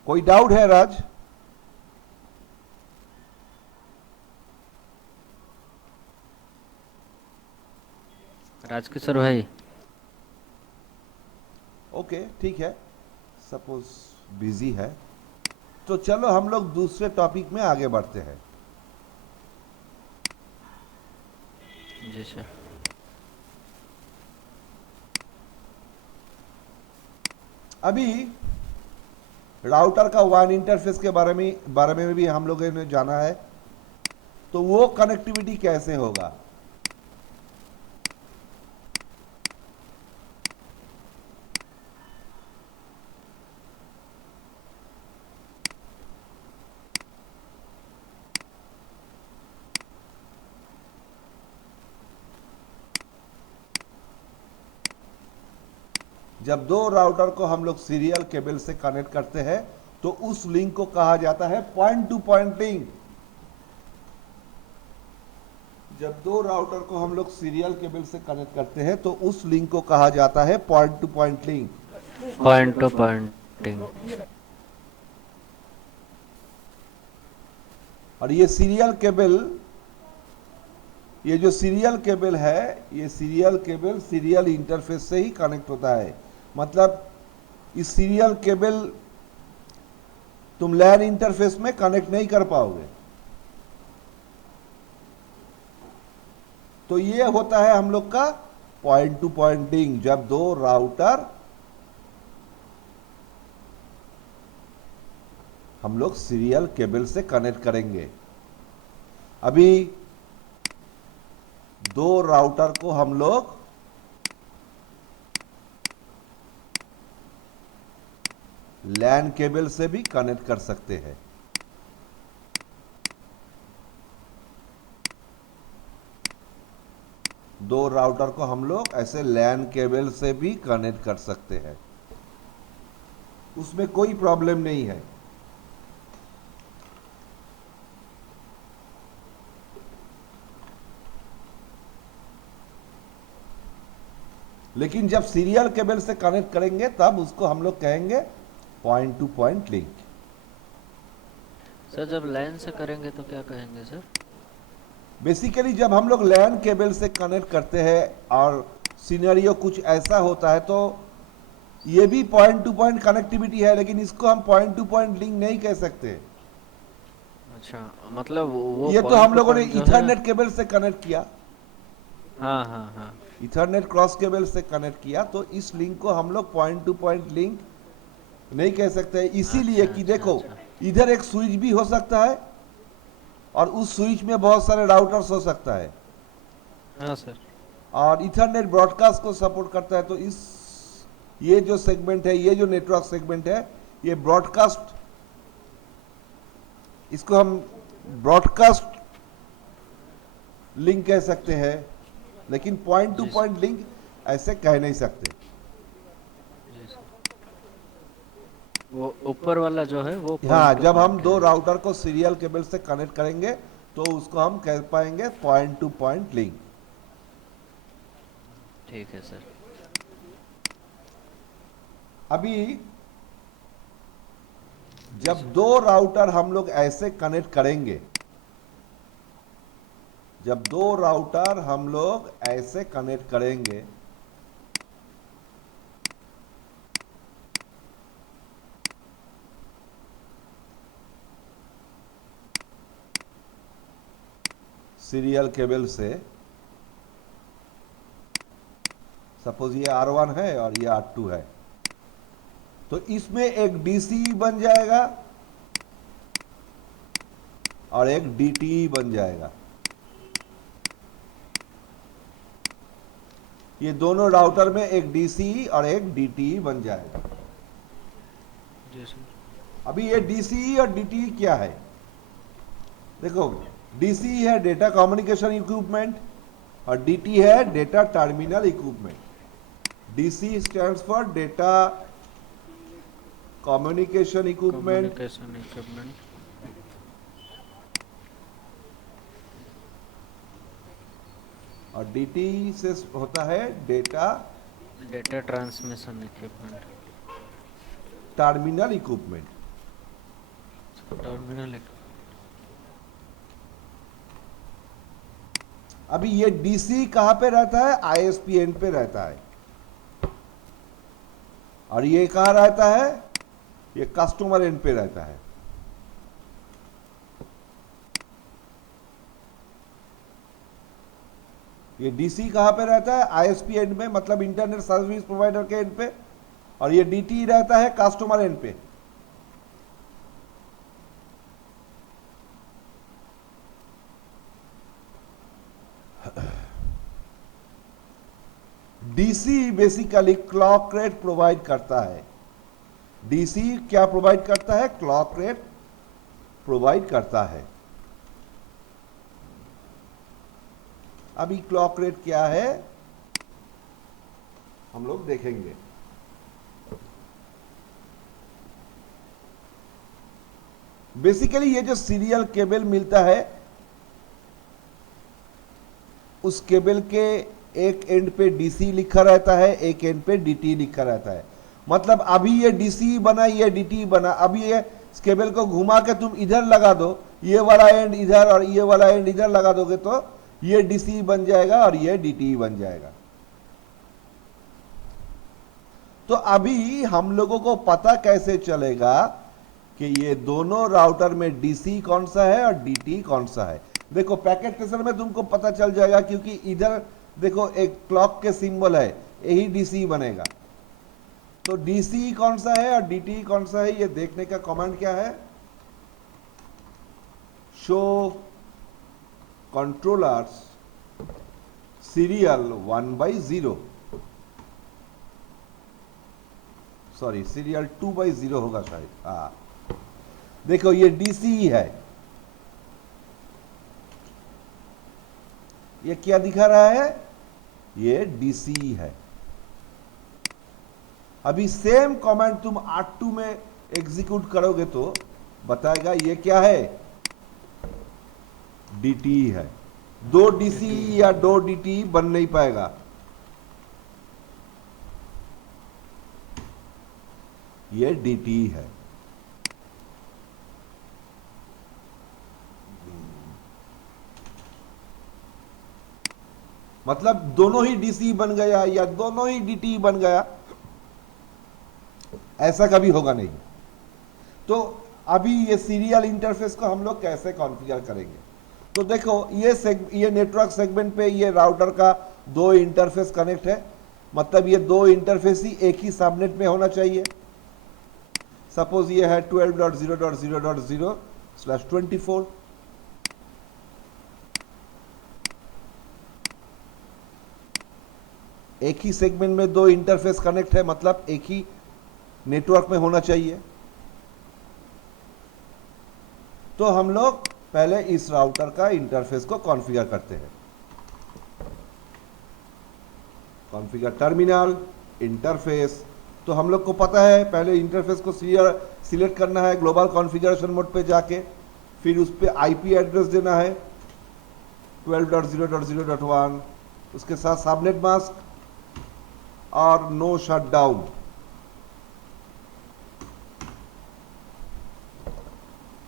कोई डाउट है राज? राजकिशोर भाई। ओके, ठीक है। सपोज बिजी है तो चलो हम लोग दूसरे टॉपिक में आगे बढ़ते हैं। जी सर। अभी राउटर का वन इंटरफेस के बारे में भी हम लोगों ने जाना है। तो वो कनेक्टिविटी कैसे होगा? जब दो राउटर को हम लोग सीरियल केबल से कनेक्ट करते हैं तो उस लिंक को कहा जाता है पॉइंट टू पॉइंट लिंक। जब दो राउटर को हम लोग सीरियल केबल से कनेक्ट करते हैं तो उस लिंक को कहा जाता है point to point link. Point to pointing. और ये सीरियल केबल, ये जो सीरियल केबल है, ये सीरियल केबल सीरियल इंटरफेस से ही कनेक्ट होता है। मतलब इस सीरियल केबल तुम लैन इंटरफेस में कनेक्ट नहीं कर पाओगे। तो ये होता है हम लोग का पॉइंट टू पॉइंट लिंक, जब दो राउटर हम लोग सीरियल केबल से कनेक्ट करेंगे। अभी दो राउटर को हम लोग लैन केबल से भी कनेक्ट कर सकते हैं। दो राउटर को हम लोग ऐसे लैन केबल से भी कनेक्ट कर सकते हैं, उसमें कोई प्रॉब्लम नहीं है। लेकिन जब सीरियल केबल से कनेक्ट करेंगे तब उसको हम लोग कहेंगे point to point link. Sir जब लाइन से करेंगे तो क्या कहेंगे सर? बेसिकली जब हम लोग लैन केबल से कनेक्ट करते हैं और सिनेरियो कुछ ऐसा होता है तो ये भी पॉइंट टू पॉइंट कनेक्टिविटी है, लेकिन इसको हम पॉइंट टू पॉइंट लिंक नहीं कह सकते। अच्छा, मतलब वो ये तो point हम to लोगों ने point जो है। इथरनेट केबल से कनेक्ट किया, हाँ हाँ हाँ। इथरनेट क्रॉस केबल से कनेक्ट किया, तो इस लिंक को हम लोग पॉइंट टू पॉइंट लिंक नहीं कह सकते। इसीलिए अच्छा कि अच्छा देखो अच्छा। इधर एक स्विच भी हो सकता है और उस स्विच में बहुत सारे राउटर्स हो सकता है, हाँ सर। और इथरनेट ब्रॉडकास्ट को सपोर्ट करता है। तो इस ये जो सेगमेंट है, ये जो नेटवर्क सेगमेंट है, ये ब्रॉडकास्ट, इसको हम ब्रॉडकास्ट लिंक कह सकते हैं, लेकिन पॉइंट टू जी सर। पॉइंट लिंक ऐसे कह नहीं सकते। जी सर। वो ऊपर वाला जो है वो हाँ, point to जब हम point दो है। राउटर को सीरियल केबल से कनेक्ट करेंगे तो उसको हम कह पाएंगे पॉइंट टू पॉइंट लिंक। ठीक है सर। अभी जब दो राउटर हम लोग ऐसे कनेक्ट करेंगे, जब दो राउटर हम लोग ऐसे कनेक्ट करेंगे सीरियल केबल से, सपोज ये R1 है और ये R2 है, तो इसमें एक DC बन जाएगा और एक DTE बन जाएगा। ये दोनों राउटर में एक DCE और एक DTE बन जाएगा। जी सर। अभी ये DCE और DTE क्या है? देखो, DCE है डेटा कम्युनिकेशन इक्विपमेंट और DTE है data terminal equipment. DC stands for data communication equipment communication equipment. और DTE से होता है data data transmission equipment. Terminal equipment. Terminal. अभी ये DC कहां पे रहता है? ISP पे रहता है। और ये कहां रहता है? ये कस्टमर एंड पे रहता है। ये DC कहां पे रहता है? ISP एंड पे, मतलब इंटरनेट सर्विस प्रोवाइडर के एंड पे, और ये DTE रहता है कस्टमर एंड पे। DC basically clock rate provide करता है। डीसी क्या प्रोवाइड करता है? क्लॉक रेट प्रोवाइड करता है। अभी क्लॉक रेट क्या है हम लोग देखेंगे। बेसिकली ये जो सीरियल केबल मिलता है उस केबल के एक एंड पे डीसी लिखा रहता है, एक एंड पे डीटी लिखा रहता है। मतलब अभी ये डीसी बना, ये डीटी बना, अभी ये इस केबल को घुमा के तुम इधर लगा दो, ये वाला एंड इधर और ये वाला एंड इधर लगा दोगे तो ये डीसी बन जाएगा और ये डीटी बन जाएगा। तो अभी हम लोगों को पता कैसे चलेगा कि ये दोनों राउटर में डीसी कौन सा है और डीटी कौन सा है? देखो पैकेट ट्रेसर में तुमको पता चल जाएगा, क्योंकि इधर देखो एक क्लॉक के सिंबल है, यही डीसी बनेगा। तो डीसी कौन सा है और डीटी कौन सा है ये देखने का कमांड क्या है? Show controllers serial 1/0, sorry serial 2/0 होगा शायद। हाँ देखो ये डीसी है, ये क्या दिखा रहा है? ये डीसी है। अभी सेम कमांड तुम R2 में एग्जीक्यूट करोगे तो बताएगा ये क्या है? डीटी है। दो डीसी या दो डीटी बन नहीं पाएगा, ये डीटी है। मतलब दोनों ही डीसी बन गया या दोनों ही डीटी बन गया, ऐसा कभी होगा नहीं। तो अभी ये सीरियल इंटरफेस को हम लोग कैसे कॉन्फ़िगर करेंगे? तो देखो ये नेटवर्क सेगमेंट पे ये राउटर का दो इंटरफेस कनेक्ट है, मतलब ये दो इंटरफेस ही एक ही सबनेट में होना चाहिए। सपोज ये है 12.0.0.0/24, एक ही सेगमेंट में दो इंटरफेस कनेक्ट है, मतलब एक ही नेटवर्क में होना चाहिए। तो हम लोग पहले इस राउटर का इंटरफेस को कॉन्फ़िगर करते हैं। कॉन्फ़िगर टर्मिनल इंटरफेस, तो हम लोग को पता है पहले इंटरफेस को सिलेक्ट करना है ग्लोबल कॉन्फ़िगरेशन मोड पे जाके, फिर उस पर आईपी एड्रेस देना है 12.0.0.1, उसके साथ सबनेट मास्क और नो शटडाउन।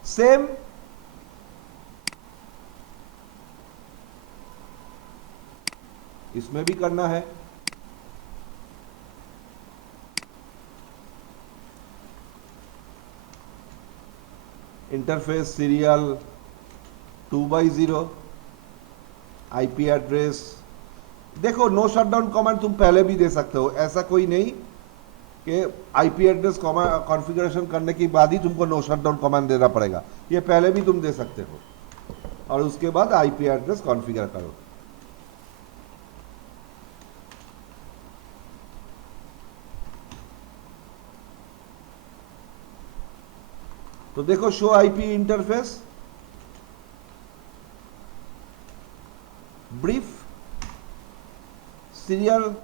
सेम इसमें भी करना है। Interface serial 2/0, IP address. देखो नो शटडाउन कमांड तुम पहले भी दे सकते हो, ऐसा कोई नहीं कि आईपी एड्रेस कॉन्फ़िगरेशन करने के बाद ही तुमको नो शटडाउन कमांड देना पड़ेगा, ये पहले भी तुम दे सकते हो और उसके बाद आईपी एड्रेस कॉन्फ़िगर करो। तो देखो show IP interface, brief, serial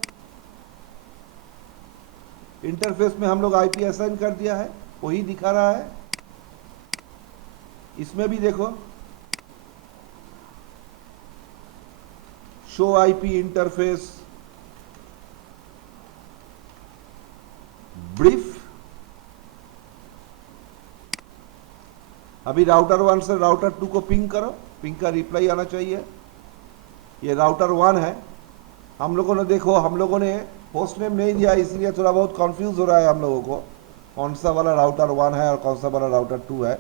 interface में हम लोग आईपी असाइन कर दिया है, वही दिखा रहा है। इसमें भी देखो शो आईपी इंटरफेस ब्रीफ। अभी राउटर 1 से राउटर 2 को पिंग करो, पिंग का रिप्लाई आना चाहिए। ये राउटर 1 है। हम लोगों ने देखो हम लोगों ने होस्ट नेम नहीं दिया, इसलिए थोड़ा बहुत कंफ्यूज हो रहा है हम लोगों को कौन सा वाला राउटर 1 है और कौन सा वाला राउटर 2 है।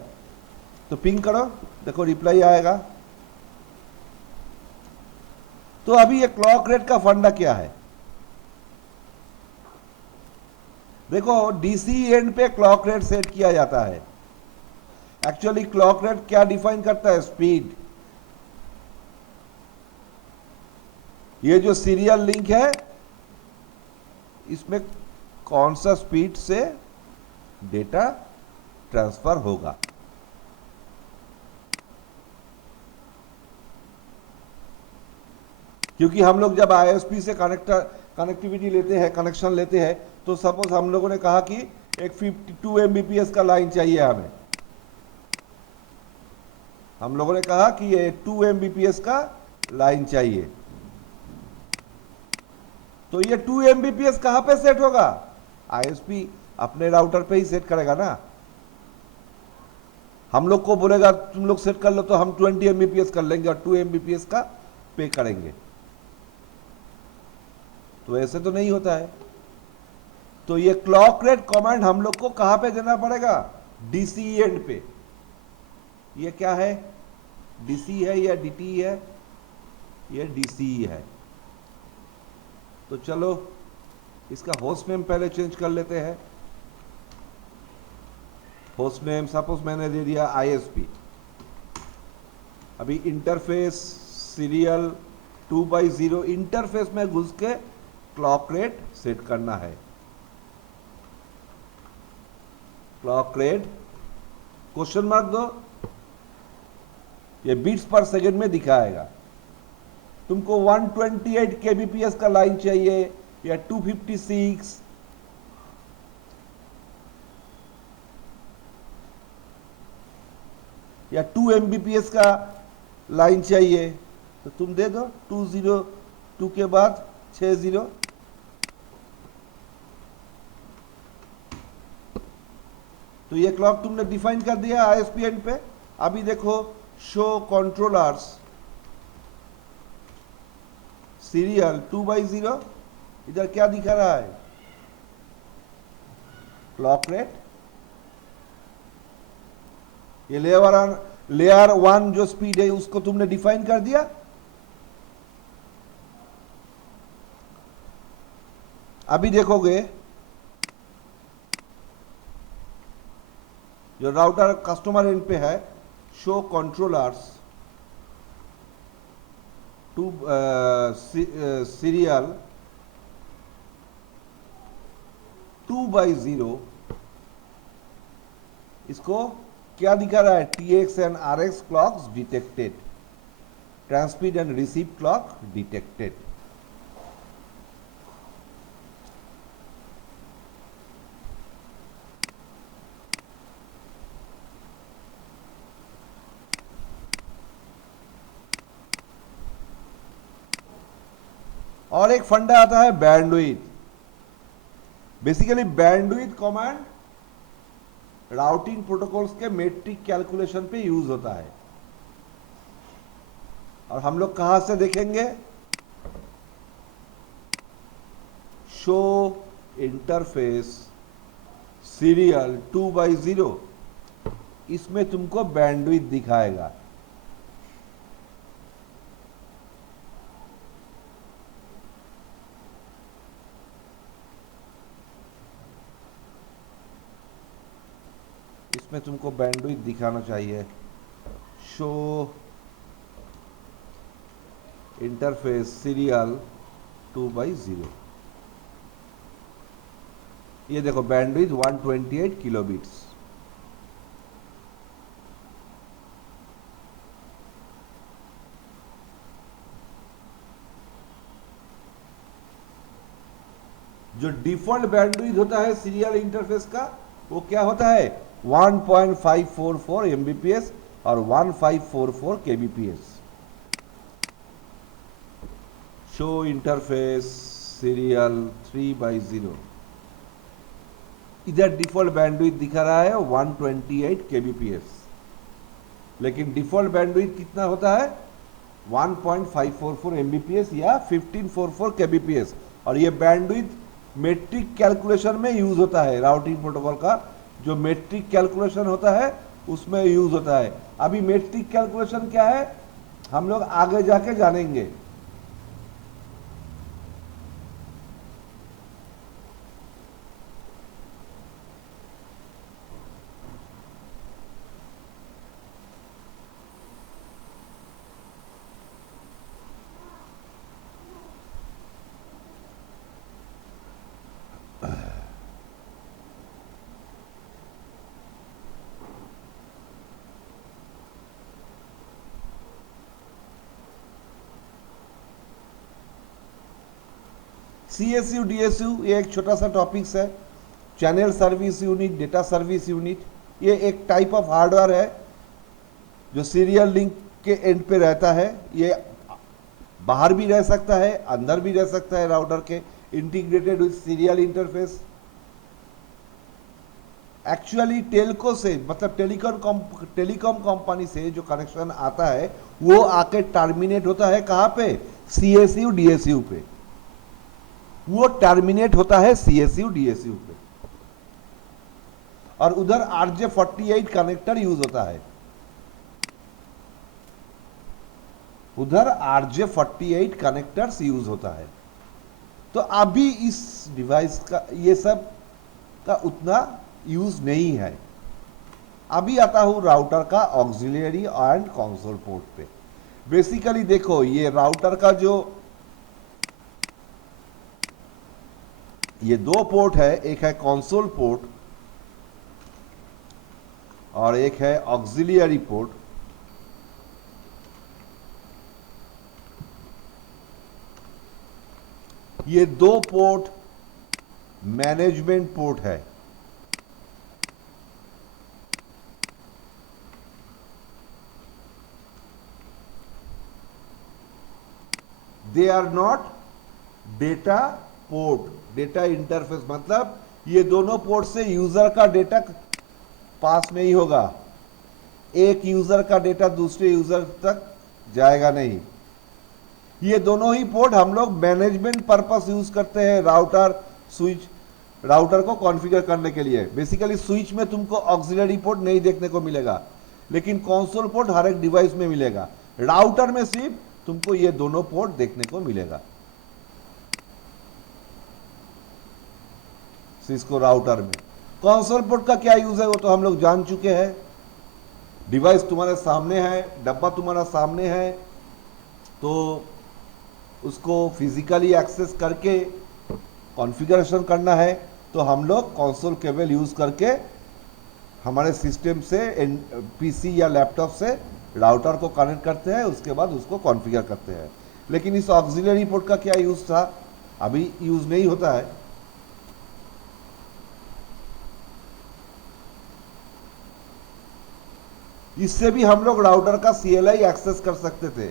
तो पिंग करो, देखो रिप्लाई आएगा। तो अभी ये क्लॉक रेट का फंडा क्या है? देखो डीसी एंड पे क्लॉक रेट सेट किया जाता है। एक्चुअली क्लॉक रेट क्या डिफाइन करता है? स्पीड। ये जो सीरियल लिंक है इसमें कौन सा स्पीड से डेटा ट्रांसफर होगा। क्योंकि हम लोग जब आईएसपी से कनेक्टिविटी लेते हैं, कनेक्शन लेते हैं, तो सपोज हम लोगों ने कहा कि एक 52 एमबीपीएस का लाइन चाहिए हमें। हम लोगों ने कहा कि ये 2 एमबीपीएस का लाइन चाहिए, तो ये 2 एमबीपीएस कहां पे सेट होगा? आईएसपी अपने राउटर पे ही सेट करेगा ना। हम लोग को बोलेगा तुम लोग सेट कर लो, तो हम 20 एमबीपीएस कर लेंगे और 2 एमबीपीएस का पे करेंगे। तो ऐसे तो नहीं होता है। तो ये क्लॉक रेट कमांड हम लोग को कहां पे देना पड़ेगा? डीसी एंड पे। ये क्या है? डीसी है या डीटी है? ये डीसी है। तो चलो इसका होस्ट नेम पहले चेंज कर लेते हैं। होस्ट नेम सपोज मैंने दे दिया आईएसपी। अभी इंटरफेस सीरियल 2/0 इंटरफेस में घुस के क्लॉक रेट सेट करना है। क्लॉक रेट क्वेश्चन मार्क दो, ये बीट्स पर सेकंड में दिखाएगा। तुमको 128 केबीपीएस का लाइन चाहिए या 256 या 2 एमबीपीएस का लाइन चाहिए, तो तुम दे दो 202 के बाद 60। तो ये क्लॉक तुमने डिफाइन कर दिया आईएसपी एंड पे। अभी देखो शो कंट्रोलर्स सीरियल 2/0, इधर क्या दिखा रहा है? Clock rate. ये लेयर 1 जो स्पीड है उसको तुमने डिफाइन कर दिया। अभी देखोगे जो राउटर कस्टमर एंड पे है, शो कंट्रोलर्स टू सीरियल 2/0, इसको क्या दिखा रहा है? TX and RX clocks detected, transmit and receive clock detected. और एक फंडा आता है bandwidth. Basically bandwidth command routing protocols के मेट्रिक कैलकुलेशन पे यूज होता है। और हम लोग कहां से देखेंगे? शो इंटरफेस सीरियल 2/0, इसमें तुमको बैंडविड्थ दिखाएगा। इसमें तुमको बैंडविड्थ दिखाना चाहिए। शो इंटरफेस सीरियल 2/0, ये देखो बैंडविड्थ 128 किलोबिट्स। जो डिफॉल्ट बैंडविड्थ होता है सीरियल इंटरफेस का, वो क्या होता है? 1.544 एमबीपीएस और 1544 केबीपीएस। शो इंटरफेस सीरियल 3/0, इधर डिफॉल्ट बैंडविड्थ दिखा रहा है 128 केबीपीएस, लेकिन डिफॉल्ट बैंडविड्थ कितना होता है? 1.544 एमबीपीएस या 1544 केबीपीएस। और ये बैंडविड्थ मेट्रिक कैलकुलेशन में यूज होता है। राउटिंग प्रोटोकॉल का जो मेट्रिक कैलकुलेशन होता है उसमें यूज होता है। अभी मेट्रिक कैलकुलेशन क्या है हम लोग आगे जाके जानेंगे। CSU DSU ये एक छोटा सा टॉपिक्स है। Channel service unit, data service unit, ये एक टाइप ऑफ हार्डवेयर है जो सीरियल लिंक के एंड पे रहता है। ये बाहर भी रह सकता है, अंदर भी रह सकता है राउटर के, integrated with serial interface. Actually Telco से मतलब टेलीकॉम कंपनी से जो कनेक्शन आता है वो आके टर्मिनेट होता है कहाँ पे? CSU DSU पे। वो टर्मिनेट होता है CSU DSU पे, और उधर RJ48 कनेक्टर यूज होता है। उधर RJ48 कनेक्टर्स यूज होता है। तो अभी इस डिवाइस का ये सब का उतना यूज नहीं है। अभी आता हूं राउटर का ऑक्सिलरी एंड कंसोल पोर्ट पे। बेसिकली देखो, ये राउटर का जो ये दो पोर्ट है, एक है कंसोल पोर्ट और एक है ऑक्सिलरी पोर्ट। ये दो पोर्ट मैनेजमेंट पोर्ट है। They are not data port. Data interface मतलब ये दोनों पोर्ट से यूजर का डेटा पास नहीं होगा। एक यूजर का डेटा दूसरे यूजर तक जाएगा नहीं। ये दोनों ही पोर्ट हम लोग मैनेजमेंट पर्पस यूज करते हैं, राउटर स्विच, राउटर को कॉन्फ़िगर करने के लिए। बेसिकली स्विच में तुमको ऑक्सिलरी पोर्ट नहीं देखने को मिलेगा, लेकिन कंसोल पोर्ट हर एक डिवाइस में मिलेगा। राउटर में सिर्फ तुमको ये दोनों पोर्ट देखने को मिलेगा। सिस्को राउटर में कंसोल पोर्ट का क्या यूज है वो तो हम लोग जान चुके हैं। डिवाइस तुम्हारे सामने है, डब्बा तुम्हारा सामने है, तो उसको फिजिकली एक्सेस करके कॉन्फ़िगरेशन करना है। तो हम लोग कंसोल केबल यूज करके हमारे सिस्टम से पीसी या लैपटॉप से राउटर को कनेक्ट करते हैं, उसके बाद उसको कॉन्फ़िगर करते हैं। लेकिन इस ऑक्सिलरी पोर्ट का क्या यूज था? अभी यूज नहीं होता है। इससे भी हम लोग राउटर का CLI एक्सेस कर सकते थे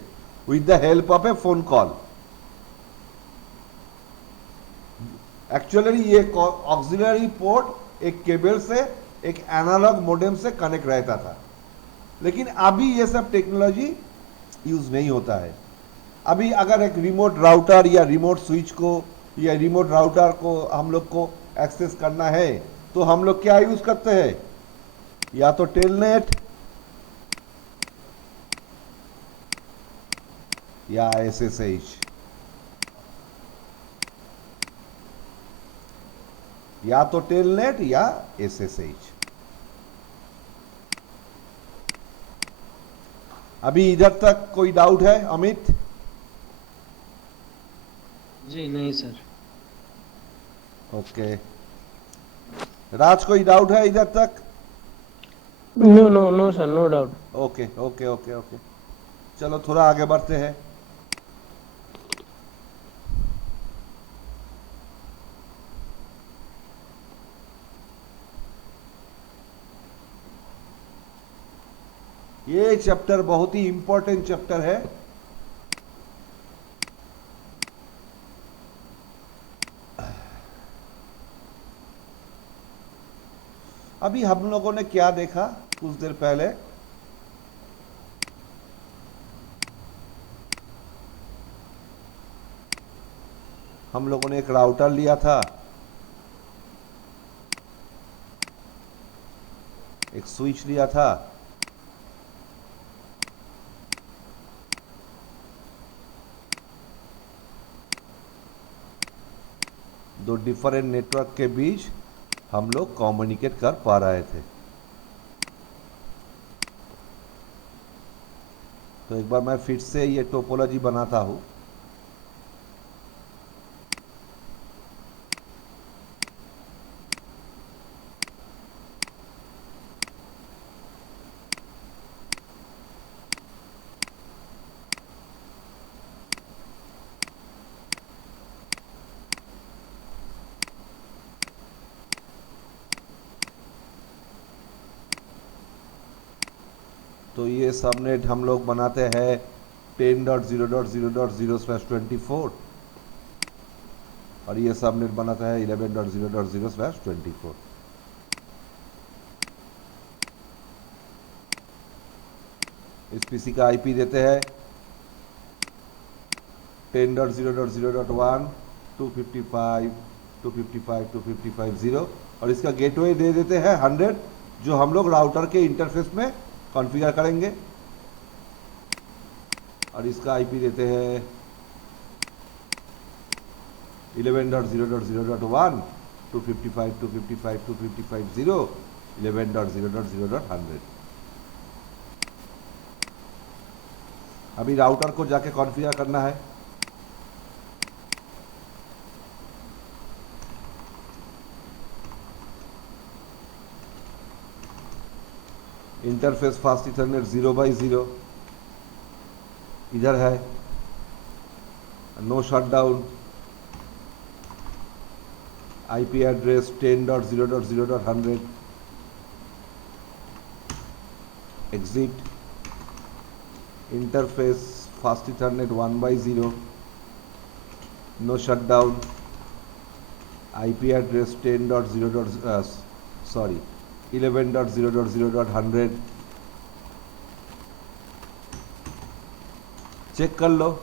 with the help of A phone call. Actually ये ऑक्सिलरी पोर्ट एक केबल से, एक एनालॉग मोडेम से कनेक्ट रहता था, लेकिन अभी ये सब टेक्नोलॉजी यूज नहीं होता है। अभी अगर एक रिमोट राउटर या रिमोट स्विच को या रिमोट राउटर को हम लोग को एक्सेस करना है तो हम लोग क्या यूज करते हैं? या तो टेलनेट या SSH, या तो टेलनेट या SSH। अभी इधर तक कोई डाउट है अमित? जी नहीं सर। ओके, राज कोई डाउट है इधर तक? No, no, no, sir, no doubt. Okay okay okay okay, चलो थोड़ा आगे बढ़ते हैं। ये चैप्टर बहुत ही इंपॉर्टेंट चैप्टर है। अभी हम लोगों ने क्या देखा कुछ देर पहले? हम लोगों ने एक राउटर लिया था, एक स्विच लिया था, दो डिफरेंट नेटवर्क के बीच हम लोग कम्युनिकेट कर पा रहे थे। तो एक बार मैं फिर से ये टोपोलॉजी बनाता हूं। तो ये सबनेट हम लोग बनाते हैं 10.0.0.0/24 और ये सबनेट बनाता है 11.0.0/24। इस पीसी का आईपी देते हैं 10.0.0.1 255 255 255 और इसका गेटवे दे देते हैं 100, जो हम लोग राउटर के इंटरफेस में कॉन्फ़िगर करेंगे। और इसका आईपी देते हैं 11.0.0.1 255 255 255 11.0.0.100। अभी राउटर को जाके कॉन्फ़िगर करना है। इंटरफेस फास्ट इथरनेट 0/0 इधर है, no shutdown, IP address 10.0.0.100, exit, interface fast ethernet 1/0, no shutdown, IP address 11.0.0.100। Check कर लो,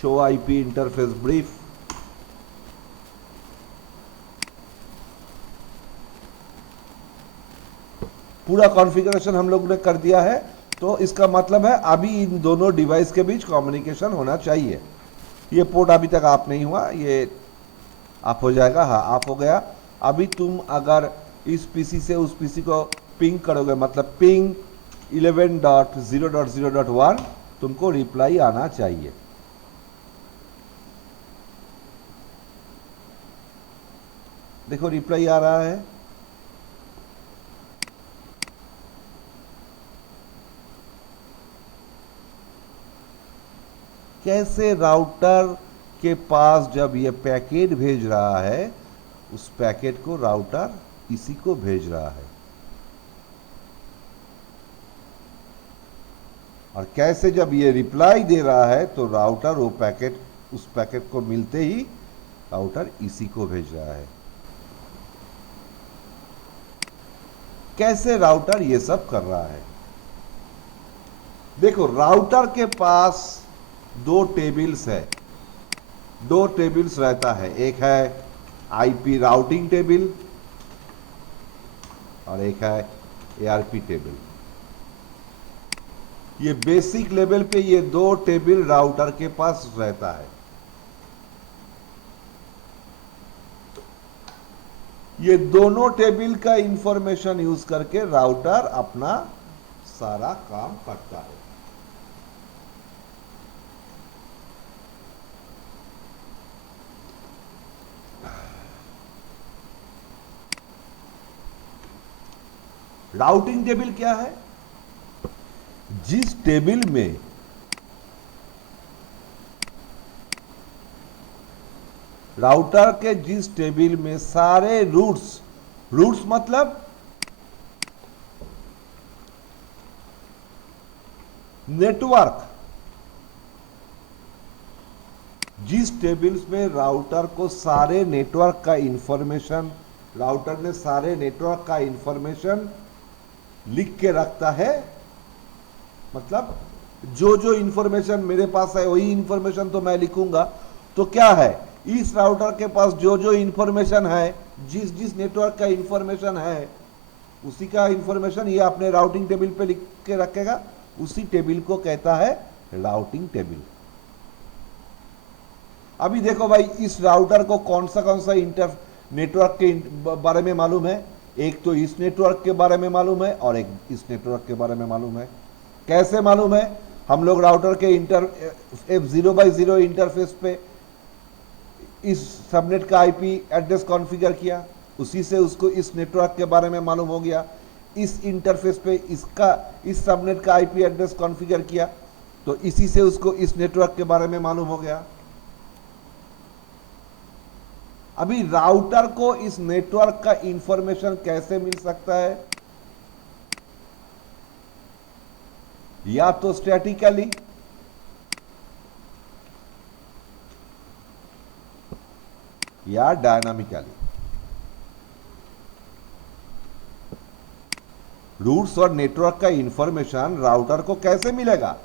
शो आईपी इंटरफेस ब्रीफ। पूरा कॉन्फ़िगरेशन हम लोग ने कर दिया है, तो इसका मतलब है अभी इन दोनों डिवाइस के बीच कम्युनिकेशन होना चाहिए। ये पोर्ट अभी तक ऑफ नहीं हुआ, ये ऑफ हो जाएगा। हाँ, ऑफ हो गया। अभी तुम अगर इस पीसी से उस पीसी को पिंग करोगे, मतलब पिंग 11.0.0.1, तुमको रिप्लाई आना चाहिए। देखो रिप्लाई आ रहा है। कैसे राउटर के पास जब ये पैकेट भेज रहा है, उस पैकेट को राउटर इसी को भेज रहा है, और कैसे जब ये रिप्लाई दे रहा है तो राउटर वो पैकेट, उस पैकेट को मिलते ही राउटर इसी को भेज रहा है। कैसे राउटर ये सब कर रहा है? देखो, राउटर के पास दो टेबल्स है, दो टेबल्स रहता है। एक है आईपी राउटिंग टेबल और एक है एआरपी टेबल। ये बेसिक लेवल पे ये दो टेबल राउटर के पास रहता है। ये दोनों टेबल का इंफॉर्मेशन यूज करके राउटर अपना सारा काम करता है। राउटिंग टेबल क्या है? जिस टेबल में राउटर के जिस टेबल में सारे रूट्स मतलब नेटवर्क, जिस टेबल्स में राउटर को सारे नेटवर्क का इंफॉर्मेशन, राउटर ने सारे नेटवर्क का इंफॉर्मेशन लिख के रखता है, मतलब जो जो इंफॉर्मेशन मेरे पास है वही इंफॉर्मेशन तो मैं लिखूंगा। तो क्या है, इस राउटर के पास जो जो इंफॉर्मेशन है, जिस जिस नेटवर्क का इंफॉर्मेशन है, उसी का इंफॉर्मेशन ये अपने राउटिंग टेबल पे लिख के रखेगा। उसी टेबल को कहता है राउटिंग टेबल। अभी देखो भाई, इस राउटर को कौन सा नेटवर्क के बारे में मालूम है। एक तो इस नेटवर्क के बारे में मालूम है और एक इस नेटवर्क के बारे में मालूम है। कैसे मालूम है? हम लोग राउटर के F0/0 इंटरफेस पे इस सबनेट का आईपी एड्रेस कॉन्फ़िगर किया, उसी से उसको इस नेटवर्क के बारे में मालूम हो गया। इस इंटरफेस पे इस सबनेट का आईपी एड्रेस कॉन्फ़िगर किया, तो इसी से उसको इस नेटवर्क के बारे में मालूम हो गया। अभी राउटर को इस नेटवर्क का इंफॉर्मेशन कैसे मिल सकता है? या तो स्टैटिकली या डायनामिकली। रूट्स और नेटवर्क का इंफॉर्मेशन राउटर को कैसे मिलेगा?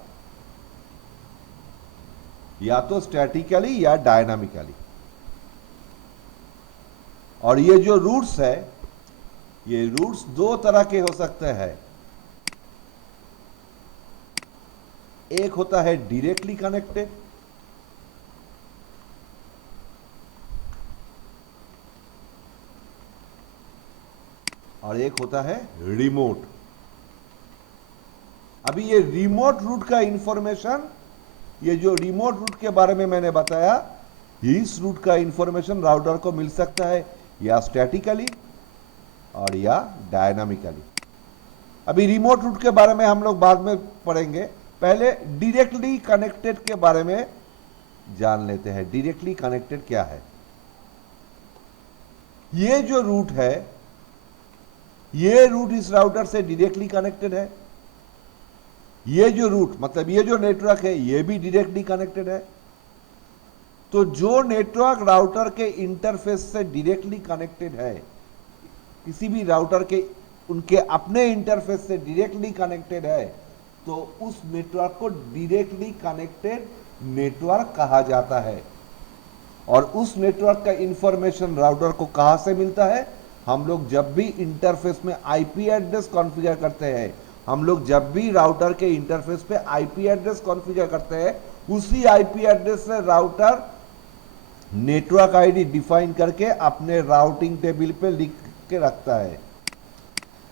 या तो स्टैटिकली या डायनामिकली। और ये जो रूट्स है, ये रूट्स दो तरह के हो सकते हैं। एक होता है डायरेक्टली कनेक्टेड, और एक होता है रिमोट। अभी ये रिमोट रूट का इंफॉर्मेशन, ये जो रिमोट रूट के बारे में मैंने बताया, इस रूट का इंफॉर्मेशन राउटर को मिल सकता है या स्टैटिकली और या डायनामिकली। अभी रिमोट रूट के बारे में हम लोग बाद में पढ़ेंगे, पहले डायरेक्टली कनेक्टेड के बारे में जान लेते हैं। डायरेक्टली कनेक्टेड क्या है? ये जो रूट है, ये रूट इस राउटर से डायरेक्टली कनेक्टेड है। ये जो रूट मतलब ये जो नेटवर्क है, ये भी डायरेक्टली कनेक्टेड है। तो जो नेटवर्क राउटर के इंटरफेस से डायरेक्टली कनेक्टेड है, किसी भी राउटर के उनके अपने इंटरफेस से डायरेक्टली कनेक्टेड है, तो उस नेटवर्क को डायरेक्टली कनेक्टेड नेटवर्क कहा जाता है। और उस नेटवर्क का इंफॉर्मेशन राउटर को कहां से मिलता है? हम लोग जब भी इंटरफेस में आईपी एड्रेस कॉन्फ़िगर करते हैं, हम लोग जब भी राउटर के इंटरफेस पे आईपी एड्रेस कॉन्फ़िगर करते हैं, उसी आईपी एड्रेस से राउटर नेटवर्क आईडी डिफाइन करके अपने राउटिंग टेबल पे लिख के रखता है।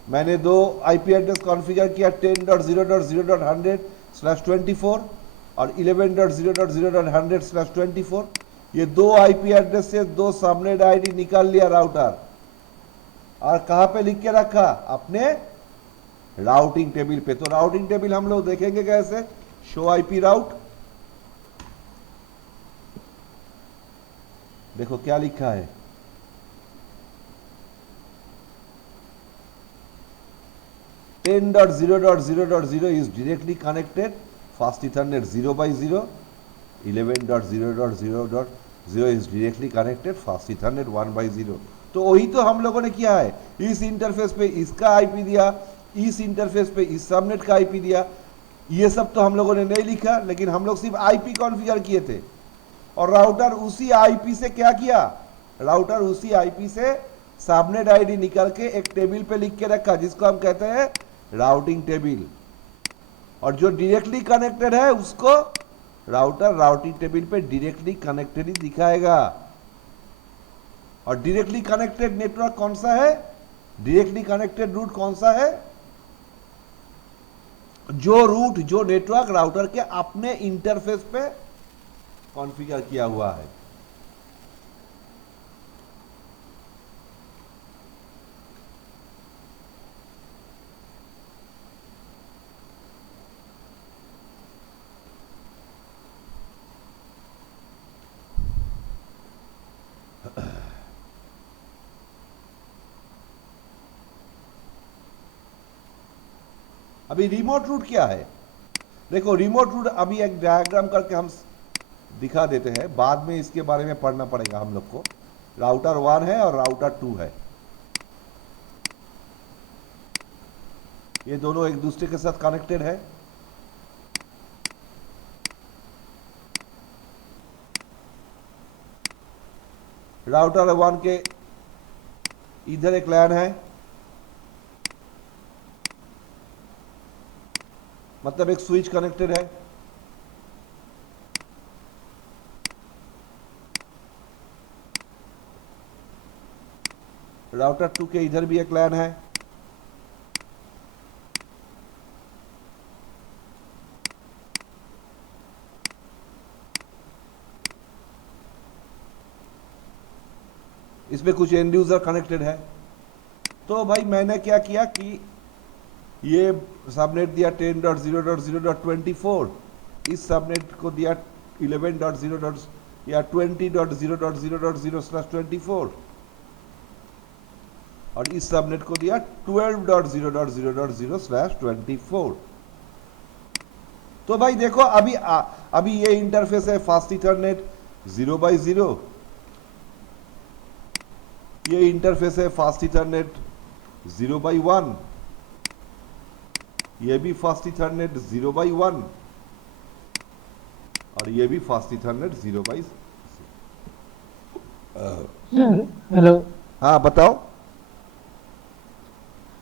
मैंने दो आईपी एड्रेस कॉन्फ़िगर किया, 10.0.0.100/24 और 11.0.0.100/24। ये दो आईपी एड्रेस से दो सबनेट आईडी निकाल लिया राउटर, और कहां पे लिख के रखा? अपने राउटिंग टेबल पे। तो राउटिंग टेबल हम लोग देखेंगे कैसे? Show IP route. देखो क्या लिखा है, 10.0.0.0 is directly connected fast Ethernet 0/0. 11.0.0.0 is directly connected fast Ethernet 1/0. तो वही तो हम लोगों ने किया है। इस इंटरफेस पे इसका आईपी दिया, इस इंटरफेस पे इस सबनेट का आईपी दिया। ये सब तो हम लोगों ने नहीं लिखा, लेकिन हम लोग सिर्फ आईपी कॉन्फ़िगर किए थे। और राउटर उसी आईपी से क्या किया? राउटर उसी आईपी से सबनेट आईडी निकाल के एक टेबल पे लिख के रखा, जिसको हम कहते हैं राउटिंग टेबल। और जो डायरेक्टली कनेक्टेड है उसको राउटर राउटिंग टेबल पे डायरेक्टली कनेक्टेड ही दिखाएगा। और डायरेक्टली कनेक्टेड नेटवर्क कौन सा है? डायरेक्टली कनेक्टेड रूट कौन सा है? जो नेटवर्क राउटर के अपने इंटरफेस पे कॉन्फ़िगर किया हुआ है। अभी रिमोट रूट क्या है? देखो रिमोट रूट अभी एक डायग्राम करके हम दिखा देते हैं, बाद में इसके बारे में पढ़ना पड़ेगा हम लोग को। राउटर 1 है और राउटर 2 है, ये दोनों एक दूसरे के साथ कनेक्टेड है। राउटर 1 के इधर एक लैन है, मतलब एक स्विच कनेक्टेड है। राउटर 2 के इधर भी एक लैन है। इसमें कुछ एंड यूजर कनेक्टेड है। तो भाई मैंने क्या किया कि ये सबनेट दिया 10.0.0.24, इस सबनेट को दिया 11.0. या 20.0.0.0/24, और इस सबनेट को दिया 12.0.0.0/24। तो भाई देखो अभी ये इंटरफेस है फास्ट इथरनेट 0/0, ये इंटरफेस है फास्ट इथरनेट 0/1, ये भी फास्ट इथरनेट 0/1 और ये भी फास्ट इथरनेट 0/0। हेलो। हाँ बताओ।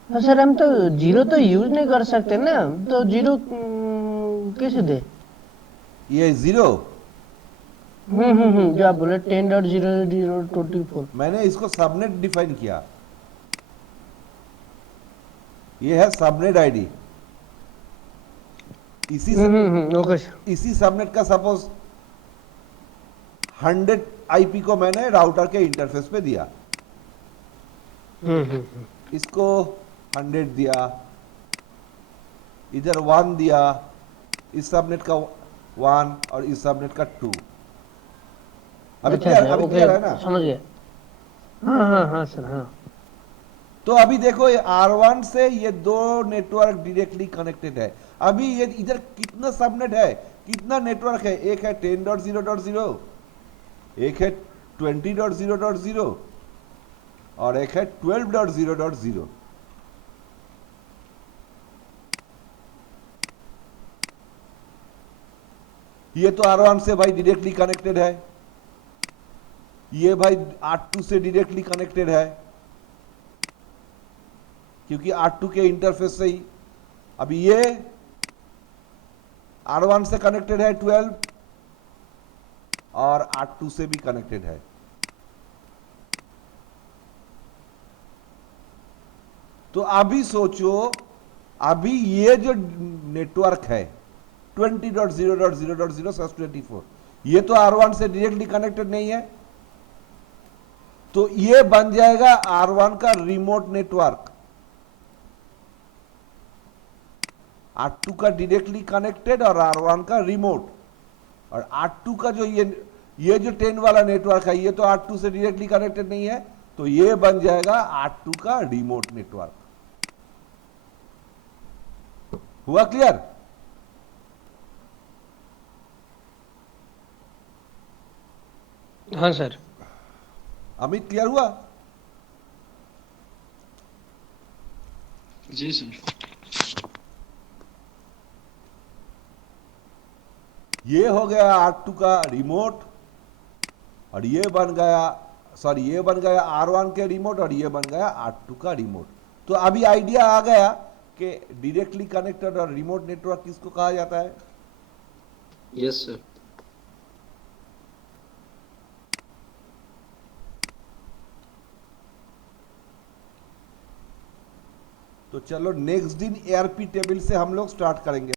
हाँ सर, हम तो जीरो तो यूज नहीं कर सकते ना, तो जीरो कैसे दे? ये 0 जो आप बोले 10.0.0.24। मैंने इसको सबनेट डिफाइन किया, ये है सबनेट आईडी। Okay sir. इसी सबनेट का सपोज 100 आईपी को मैंने राउटर के इंटरफेस पे दिया, इसको 100 दिया, इधर 1 दिया, इस सबनेट का 1 और इस सबनेट का 2। अभी अच्छा क्लियर, अच्छा, अभी ओके, क्लियर है ना? समझ गया। हाँ सर, हाँ। तो अभी देखो ये R1 से ये दो नेटवर्क डायरेक्टली कनेक्टेड है। अभी ये इधर कितना सबनेट है, कितना नेटवर्क है? एक है 10.0.0, एक है 20.0.0 और एक है 12.0.0। ये तो R1 से भाई डायरेक्टली कनेक्टेड है, ये भाई R2 से डायरेक्टली कनेक्टेड है, क्योंकि R2 के इंटरफेस से ही। अभी ये R1 से कनेक्टेड है 12 और R2 से भी कनेक्टेड है। तो अभी सोचो, अभी ये जो नेटवर्क है 20.0.0.0/24, ये तो R1 से डायरेक्टली कनेक्टेड नहीं है, तो ये बन जाएगा R1 का रिमोट नेटवर्क। R2 का डायरेक्टली कनेक्टेड और R1 का रिमोट। और R2 का जो ये जो 10 वाला नेटवर्क है, ये तो R2 से डायरेक्टली कनेक्टेड नहीं है, तो ये बन जाएगा R2 का रिमोट नेटवर्क। हुआ क्लियर? हाँ सर। अमित क्लियर हुआ? जी सर। ये हो गया R2 का रिमोट और ये बन गया, सॉरी, ये बन गया R1 के रिमोट और ये बन गया R2 का रिमोट। तो अभी आइडिया आ गया कि डायरेक्टली कनेक्टेड और रिमोट नेटवर्क किसको कहा जाता है? Yes sir. तो चलो नेक्स्ट दिन ARP टेबल से हम लोग स्टार्ट करेंगे।